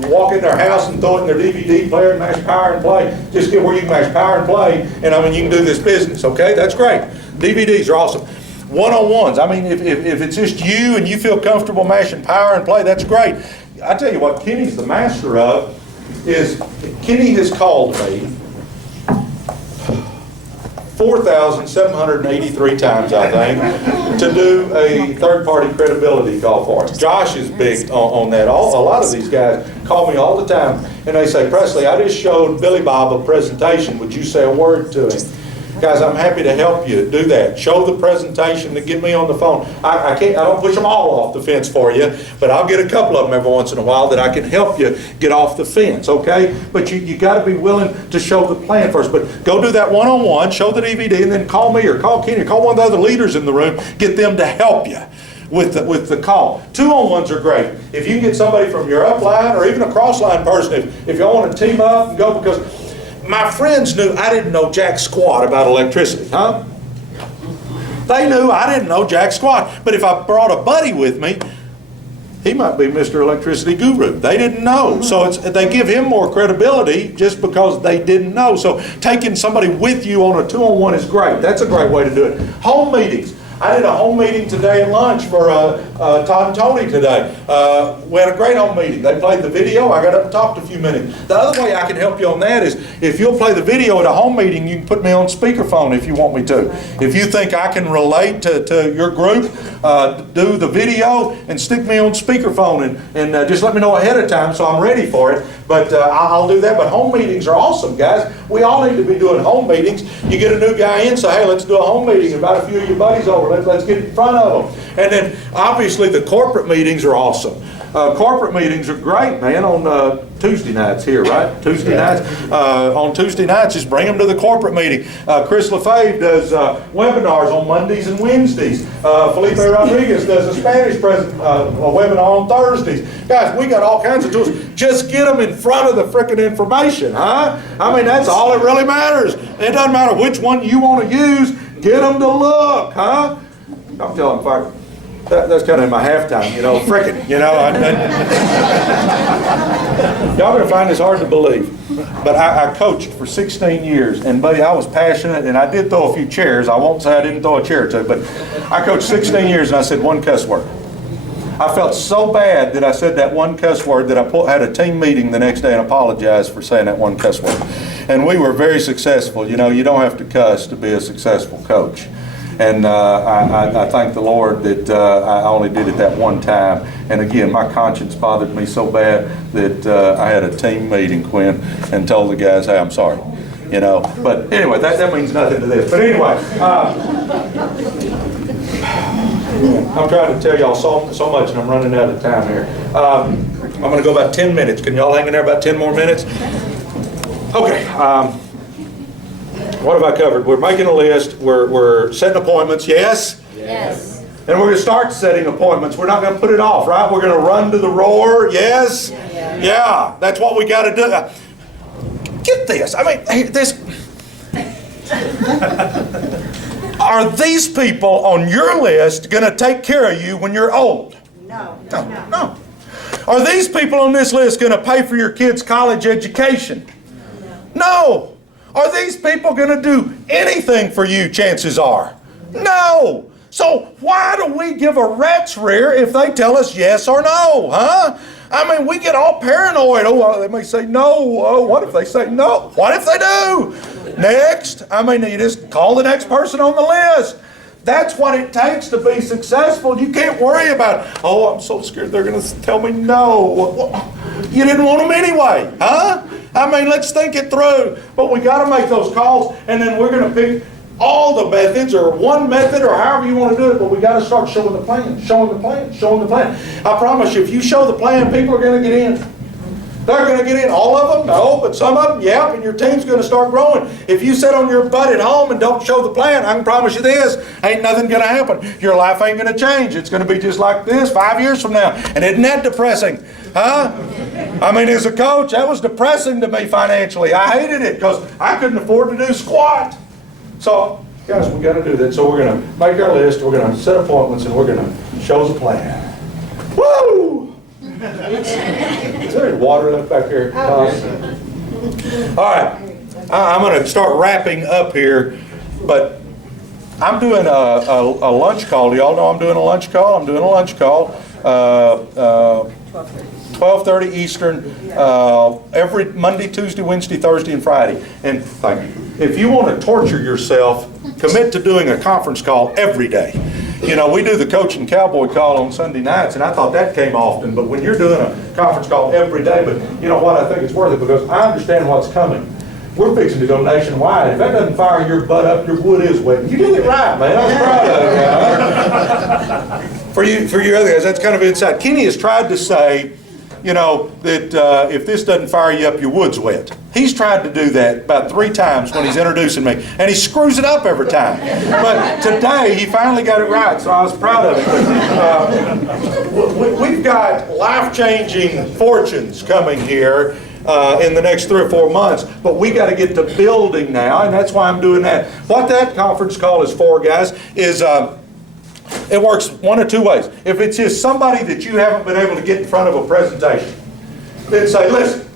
walk in their house and throw it in their DVD player and mash power and play. Just get where you can mash power and play, and I mean, you can do this business, okay? That's great. DVDs are awesome. One-on-ones, I mean, if it's just you and you feel comfortable mashing power and play, that's great. I tell you what Kenny's the master of is, Kenny has called me 4,783 times, I think, to do a third-party credibility call for us. Josh is big on that. A lot of these guys call me all the time, and they say, Presley, I just showed Billy Bob a presentation. Would you say a word to him? Guys, I'm happy to help you do that. Show the presentation to get me on the phone. I don't push them all off the fence for you, but I'll get a couple of them every once in a while that I can help you get off the fence, okay? But you got to be willing to show the plan first. But go do that one-on-one, show the DVD, and then call me or call Kenny or call one of the other leaders in the room. Get them to help you with the call. Two-on-ones are great. If you can get somebody from your upline or even a cross-line person, if y'all want to team up and go, because my friends knew I didn't know jack squat about electricity, huh? They knew I didn't know jack squat. But if I brought a buddy with me, he might be Mr. Electricity Guru. They didn't know. So they give him more credibility just because they didn't know. So taking somebody with you on a two-on-one is great. That's a great way to do it. Home meetings. I did a home meeting today at lunch for Todd and Tony today. We had a great home meeting. They played the video. I got up and talked a few minutes. The other way I can help you on that is if you'll play the video at a home meeting, you can put me on speakerphone if you want me to. If you think I can relate to your group, do the video and stick me on speakerphone and just let me know ahead of time so I'm ready for it. But I'll do that. But home meetings are awesome, guys. We all need to be doing home meetings. You get a new guy in, say, hey, let's do a home meeting. Invite a few of your buddies over. Let's get in front of them. And then, obviously, the corporate meetings are awesome. Corporate meetings are great, man, on Tuesday nights here, right? Tuesday nights. On Tuesday nights, just bring them to the corporate meeting. Chris LaFave does webinars on Mondays and Wednesdays. Felipe Rodriguez does a Spanish webinar on Thursdays. Guys, we got all kinds of tools. Just get them in front of the frickin' information, huh? I mean, that's all that really matters. It doesn't matter which one you want to use. Get them to look, huh? I'm telling you, that's kind of in my halftime, you know, frickin', you know. Y'all gonna find this hard to believe, but I coached for 16 years, and buddy, I was passionate, and I did throw a few chairs. I won't say I didn't throw a chair or two, but I coached 16 years, and I said one cuss word. I felt so bad that I said that one cuss word that I had a team meeting the next day and apologized for saying that one cuss word. And we were very successful. You know, you don't have to cuss to be a successful coach. And I thank the Lord that I only did it that one time. And again, my conscience bothered me so bad that I had a team meeting, Quinn, and told the guys, hey, I'm sorry. You know, but anyway, that means nothing to this. But anyway, I'm trying to tell y'all so much, and I'm running out of time here. I'm going to go about 10 minutes. Can y'all hang in there about 10 more minutes? Okay. What have I covered? We're making a list. We're setting appointments. Yes? Yes. And we're going to start setting appointments. We're not going to put it off, right? We're going to run to the roar. Yes? Yeah. That's what we got to do. Get this. I mean, this. Are these people on your list going to take care of you when you're old? No. Are these people on this list going to pay for your kids' college education? No. Are these people going to do anything for you, chances are? No. So why do we give a rat's rear if they tell us yes or no, huh? I mean, we get all paranoid. Oh, well, they may say no. Oh, what if they say no? What if they do? Next. I mean, you just call the next person on the list. That's what it takes to be successful. You can't worry about, oh, I'm so scared they're going to tell me no. You didn't want them anyway, huh? I mean, let's think it through. But we got to make those calls, and then we're going to pick all the methods or one method or however you want to do it, but we got to start showing the plan, showing the plan, showing the plan. I promise you, if you show the plan, people are going to get in. They're going to get in. All of them? No, but some of them, yep, and your team's going to start growing. If you sit on your butt at home and don't show the plan, I can promise you this, ain't nothing going to happen. Your life ain't going to change. It's going to be just like this 5 years from now. And isn't that depressing? Huh? I mean, as a coach, that was depressing to me financially. I hated it because I couldn't afford to do squat. So, guys, we got to do that. So we're going to make our list, we're going to set appointments, and we're going to show the plan. Woo! Is there any water left back here? All right, I'm going to start wrapping up here, but I'm doing a lunch call. Do y'all know I'm doing a lunch call? I'm doing a lunch call, 12:30 Eastern, every Monday, Tuesday, Wednesday, Thursday, and Friday. And thank you. If you want to torture yourself, commit to doing a conference call every day. You know, we do the Coach and Cowboy call on Sunday nights, and I thought that came often, but when you're doing a conference call every day, but you know what, I think it's worth it because I understand what's coming. We're fixing to go nationwide. If that doesn't fire your butt up, your wood is wet. You did it right, man. I was proud of you. For you other guys, that's kind of inside. Kenny has tried to say, you know, that if this doesn't fire you up, your wood's wet. He's tried to do that about 3 times when he's introducing me, and he screws it up every time. But today, he finally got it right, so I was proud of him. We've got life-changing fortunes coming here in the next 3 or 4 months, but we got to get to building now, and that's why I'm doing that. What that conference call is for, guys, is it works one of 2 ways. If it's just somebody that you haven't been able to get in front of a presentation, then say, listen,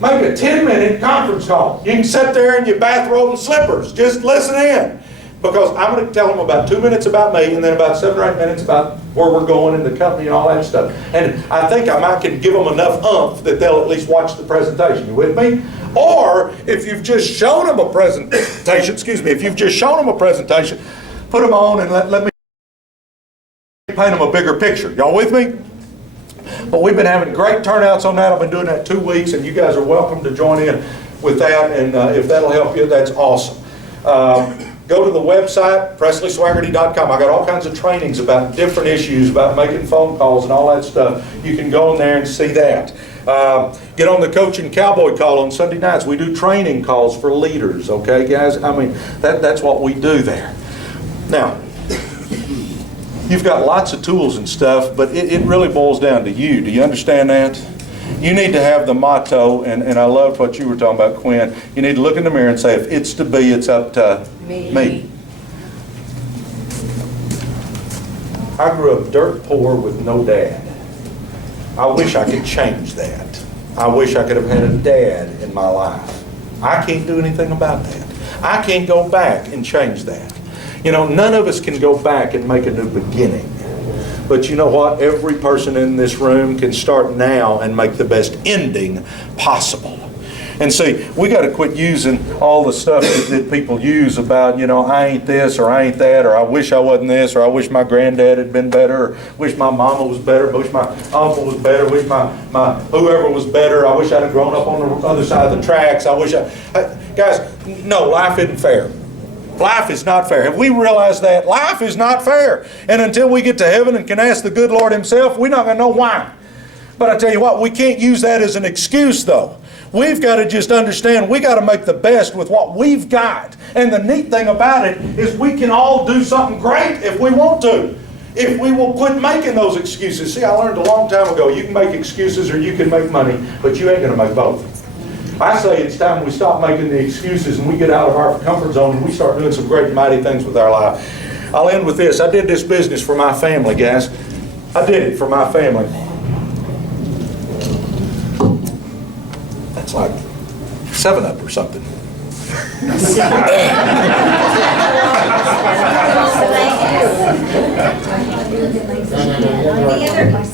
make a 10-minute conference call. You can sit there in your bathrobe and slippers. Just listen in. Because I'm going to tell them about 2 minutes about me and then about 7 or 8 minutes about where we're going in the company and all that stuff. And I think I might can give them enough oomph that they'll at least watch the presentation. You with me? Or if you've just shown them a presentation, if you've just shown them a presentation, put them on and let me paint them a bigger picture. Y'all with me? But we've been having great turnouts on that. I've been doing that 2 weeks, and you guys are welcome to join in with that. And if that'll help you, that's awesome. Go to the website, PresleySwagerty.com. I got all kinds of trainings about different issues, about making phone calls and all that stuff. You can go in there and see that. Get on the Coach and Cowboy call on Sunday nights. We do training calls for leaders, okay, guys? I mean, that's what we do there. Now, you've got lots of tools and stuff, but it really boils down to you. Do you understand that? You need to have the motto, and I loved what you were talking about, Quinn. You need to look in the mirror and say, if it's to be, it's up to me. I grew up dirt poor with no dad. I wish I could change that. I wish I could have had a dad in my life. I can't do anything about that. I can't go back and change that. You know, none of us can go back and make a new beginning. But you know what? Every person in this room can start now and make the best ending possible. And see, we got to quit using all the stuff that people use about, you know, I ain't this or I ain't that, or I wish I wasn't this, or I wish my granddad had been better, or wish my mama was better, wish my uncle was better, wish my whoever was better, I wish I'd have grown up on the other side of the tracks, guys, no, life isn't fair. Life is not fair. Have we realized that? Life is not fair. And until we get to heaven and can ask the good Lord Himself, we're not going to know why. But I tell you what, we can't use that as an excuse, though. We've got to just understand we got to make the best with what we've got. And the neat thing about it is we can all do something great if we want to. If we will quit making those excuses. See, I learned a long time ago, you can make excuses or you can make money, but you ain't going to make both. I say it's time we stop making the excuses and we get out of our comfort zone and we start doing some great and mighty things with our life. I'll end with this. I did this business for my family, guys. I did it for my family. That's like 7-Up or something.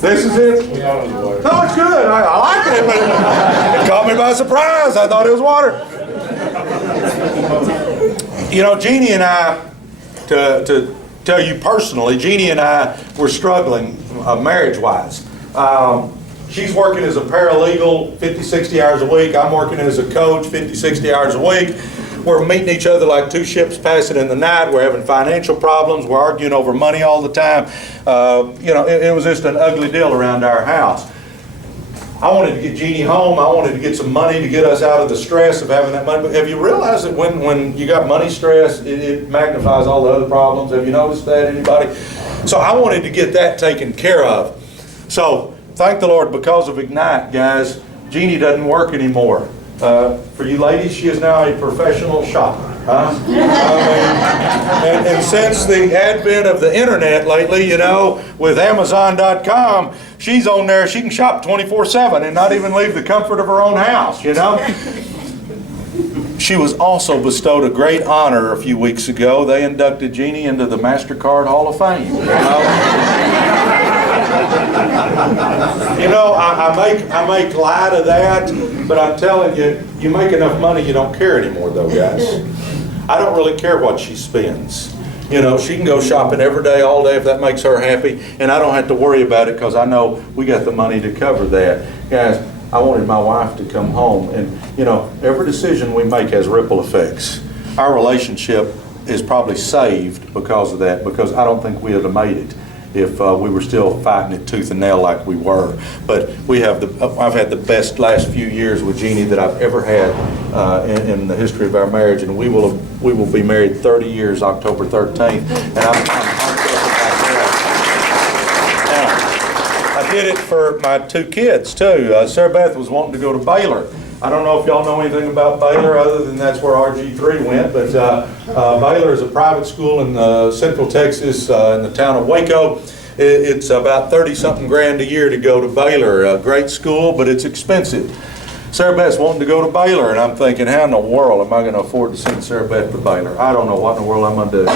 This is it? No, it's good. I like it, but it caught me by surprise. I thought it was water. You know, Jeannie and I, to tell you personally, Jeannie and I were struggling marriage-wise. She's working as a paralegal 50, 60 hours a week. I'm working as a coach 50, 60 hours a week. we're meeting each other like two ships passing in the night. We're having financial problems. We're arguing over money all the time. It was just an ugly deal around our house. I wanted to get Jeannie home. I wanted to get some money to get us out of the stress of having that money. But have you realized that when you got money stress, it magnifies all the other problems? Have you noticed that, anybody? So I wanted to get that taken care of. So thank the Lord, because of Ignite, guys, Jeannie doesn't work anymore. For you ladies, she is now a professional shopper. And since the advent of the internet lately, with Amazon.com, she's on there. She can shop 24/7 and not even leave the comfort of her own house, She was also bestowed a great honor a few weeks ago. They inducted Jeannie into the MasterCard Hall of Fame. I make light of that, but I'm telling you, you make enough money, you don't care anymore, though, guys. I don't really care what she spends. She can go shopping every day, all day, if that makes her happy, and I don't have to worry about it because I know we got the money to cover that. Guys, I wanted my wife to come home, and every decision we make has ripple effects. Our relationship is probably saved because of that, because I don't think we would have made it if we were still fighting it tooth and nail like we were. But I've had the best last few years with Jeannie that I've ever had in the history of our marriage, and we will be married 30 years October 13th, and I'm about that. Now, I did it for my two kids too. Sarah Beth was wanting to go to Baylor. I don't know if y'all know anything about Baylor other than that's where RG3 went, but Baylor is a private school in Central Texas in the town of Waco. It's about 30-something grand a year to go to Baylor. A great school, but it's expensive. Sarah Beth's wanting to go to Baylor, and I'm thinking, how in the world am I going to afford to send Sarah Beth to Baylor? I don't know what in the world I'm going to do.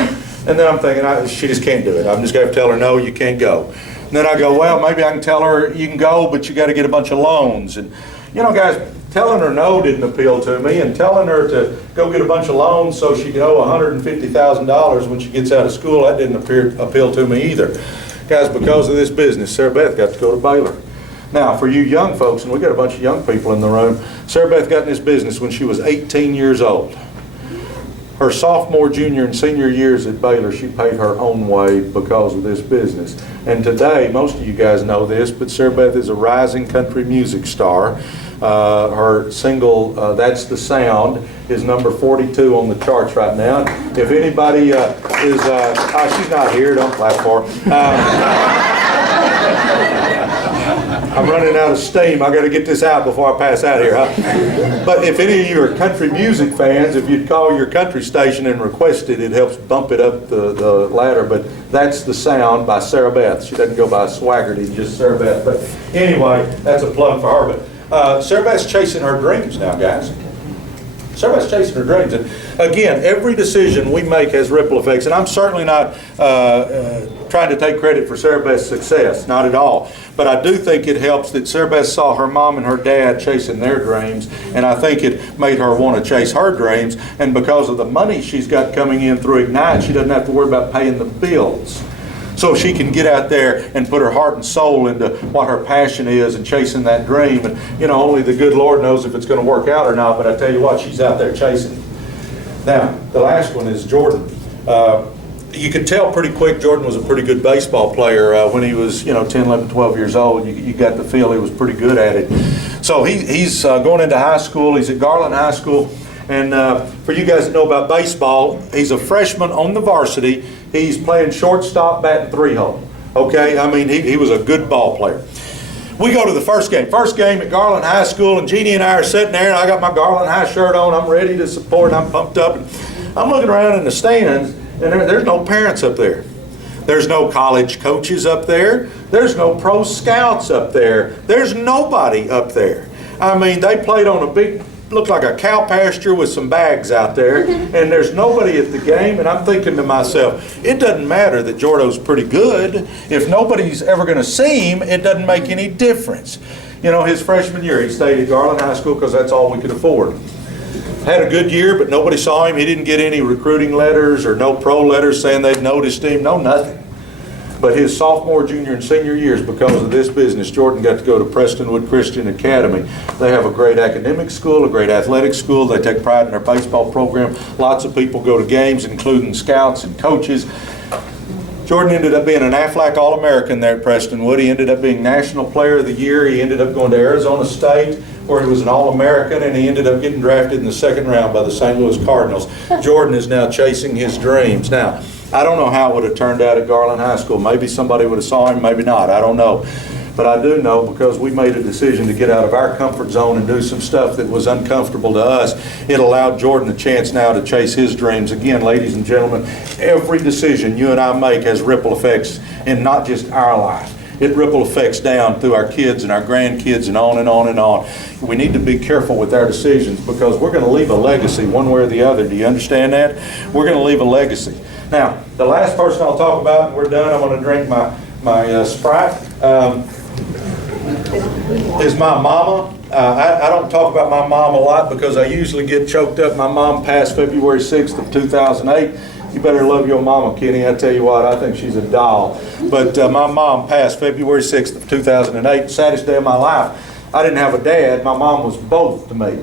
And then I'm thinking, she just can't do it. I'm just going to tell her, no, you can't go. And then I go, well, maybe I can tell her you can go, but you got to get a bunch of loans. And guys, telling her no didn't appeal to me, and telling her to go get a bunch of loans so she could owe $150,000 when she gets out of school, that didn't appeal to me either. Guys, because of this business, Sarah Beth got to go to Baylor. Now, for you young folks, and we got a bunch of young people in the room, Sarah Beth got in this business when she was 18 years old. Her sophomore, junior, and senior years at Baylor, she paid her own way because of this business. And today, most of you guys know this, but Sarah Beth is a rising country music star. Her single, That's the Sound, is number 42 on the charts right now. If anybody she's not here, don't clap for her. I'm running out of steam. I got to get this out before I pass out here. But if any of you are country music fans, if you'd call your country station and request it, it helps bump it up the ladder. But That's the Sound by Sarah Beth. She doesn't go by Swagerty, just Sarah Beth. But anyway, that's a plug for her. But Sarah Beth's chasing her dreams now, guys. Sarah Beth's chasing her dreams. And again, every decision we make has ripple effects. And I'm certainly not trying to take credit for Sarah Beth's success, not at all. But I do think it helps that Sarah Beth saw her mom and her dad chasing their dreams, and I think it made her want to chase her dreams. And because of the money she's got coming in through Ignite, she doesn't have to worry about paying the bills. So she can get out there and put her heart and soul into what her passion is and chasing that dream. And only the good Lord knows if it's going to work out or not, but I tell you what, she's out there chasing. Now, the last one is Jordan. You could tell pretty quick Jordan was a pretty good baseball player when he was 10, 11, 12 years old. You got the feel he was pretty good at it. So he's going into high school. He's at Garland High School. And for you guys that know about baseball, he's a freshman on the varsity. He's playing shortstop, batting 3-hole. Okay, I mean, he was a good ball player. We go to the first game. First game at Garland High School, and Jeannie and I are sitting there, and I got my Garland High shirt on. I'm ready to support. I'm pumped up. And I'm looking around in the stands, and there's no parents up there. There's no college coaches up there. There's no pro scouts up there. There's nobody up there. I mean, they played on a big, looked like a cow pasture with some bags out there, and there's nobody at the game. And I'm thinking to myself, it doesn't matter that Jordo's pretty good. If nobody's ever going to see him, it doesn't make any difference. His freshman year, he stayed at Garland High School because that's all we could afford. Had a good year, but nobody saw him. He didn't get any recruiting letters or no pro letters saying they'd noticed him. No, nothing. But his sophomore, junior, and senior years, because of this business, Jordan got to go to Prestonwood Christian Academy. They have a great academic school, a great athletic school. They take pride in their baseball program. Lots of people go to games, including scouts and coaches. Jordan ended up being an Aflac All-American there at Prestonwood. He ended up being National Player of the Year. He ended up going to Arizona State, where he was an All-American, and he ended up getting drafted in the second round by the St. Louis Cardinals. Jordan is now chasing his dreams. Now, I don't know how it would have turned out at Garland High School. Maybe somebody would have saw him, maybe not. I don't know. But I do know, because we made a decision to get out of our comfort zone and do some stuff that was uncomfortable to us, it allowed Jordan a chance now to chase his dreams. Again, ladies and gentlemen, every decision you and I make has ripple effects in not just our life. It ripple effects down through our kids and our grandkids and on and on and on. We need to be careful with our decisions, because we're going to leave a legacy one way or the other. Do you understand that? We're going to leave a legacy. Now, the last person I'll talk about, and we're done, I'm going to drink my Sprite, is my mama. I don't talk about my mom a lot because I usually get choked up. My mom passed February 6th of 2008. You better love your mama, Kenny. I tell you what, I think she's a doll. But my mom passed February 6th of 2008, saddest day of my life. I didn't have a dad. My mom was both to me.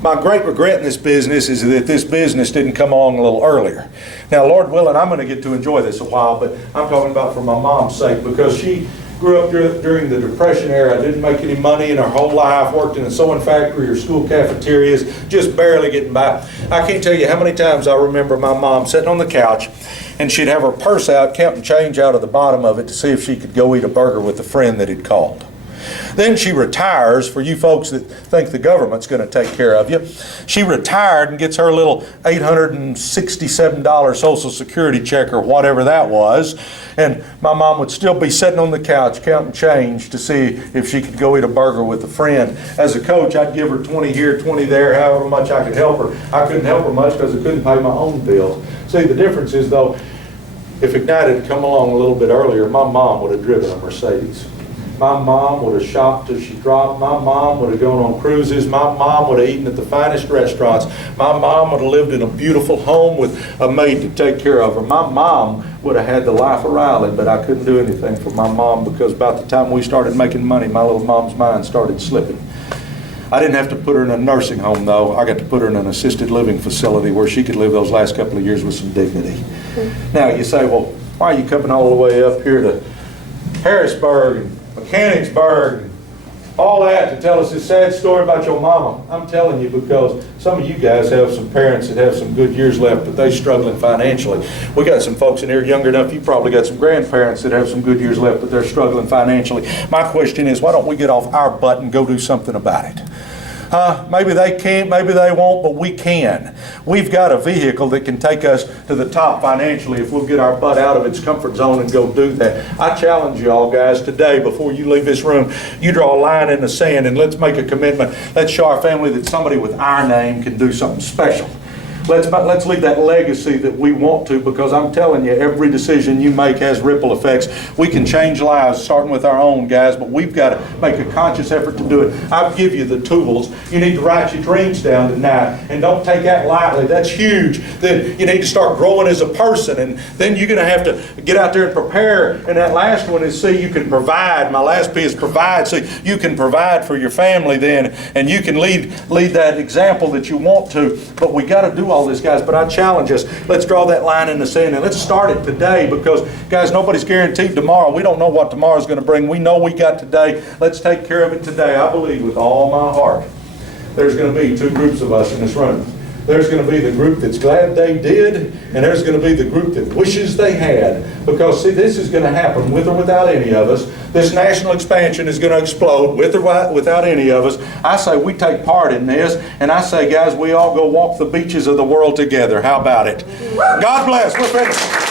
My great regret in this business is that this business didn't come along a little earlier. Now, Lord willing, I'm going to get to enjoy this a while, but I'm talking about for my mom's sake, because she grew up during the Depression era, didn't make any money in her whole life, worked in a sewing factory or school cafeterias, just barely getting by. I can't tell you how many times I remember my mom sitting on the couch, and she'd have her purse out, counting change out of the bottom of it to see if she could go eat a burger with a friend that had called. Then she retires. For you folks that think the government's going to take care of you, she retired and gets her little $867 Social Security check or whatever that was. And my mom would still be sitting on the couch counting change to see if she could go eat a burger with a friend. As a coach, I'd give her 20 here, 20 there, however much I could help her. I couldn't help her much because I couldn't pay my own bills. See, the difference is, though, if Ignite had come along a little bit earlier, my mom would have driven a Mercedes. My mom would have shopped till she dropped. My mom would have gone on cruises. My mom would have eaten at the finest restaurants. My mom would have lived in a beautiful home with a maid to take care of her. My mom would have had the life of Riley, but I couldn't do anything for my mom, because about the time we started making money, my little mom's mind started slipping. I didn't have to put her in a nursing home, though. I got to put her in an assisted living facility where she could live those last couple of years with some dignity. Now, you say, well, why are you coming all the way up here to Harrisburg and Mechanicsburg, all that, to tell us this sad story about your mama? I'm telling you because some of you guys have some parents that have some good years left, but they're struggling financially. We got some folks in here younger enough, you probably got some grandparents that have some good years left, but they're struggling financially. My question is, why don't we get off our butt and go do something about it? Maybe they can't, maybe they won't, but we can. We've got a vehicle that can take us to the top financially if we'll get our butt out of its comfort zone and go do that. I challenge you all, guys, today, before you leave this room, you draw a line in the sand and let's make a commitment. Let's show our family that somebody with our name can do something special. Let's leave that legacy that we want to, because I'm telling you, every decision you make has ripple effects. We can change lives, starting with our own, guys, but we've got to make a conscious effort to do it. I'll give you the tools. You need to write your dreams down tonight, and don't take that lightly. That's huge. Then you need to start growing as a person, and then you're going to have to get out there and prepare. And that last one is see you can provide. My last P is provide. See, you can provide for your family then, and you can lead that example that you want to. But we got to do all this, guys. But I challenge us, let's draw that line in the sand and let's start it today, because, guys, nobody's guaranteed tomorrow. We don't know what tomorrow's going to bring. We know we got today. Let's take care of it today. I believe with all my heart there's going to be two groups of us in this room. There's going to be the group that's glad they did, and there's going to be the group that wishes they had. Because, see, this is going to happen with or without any of us. This national expansion is going to explode with or without any of us. I say we take part in this, and I say, guys, we all go walk the beaches of the world together. How about it? God bless. We're finished.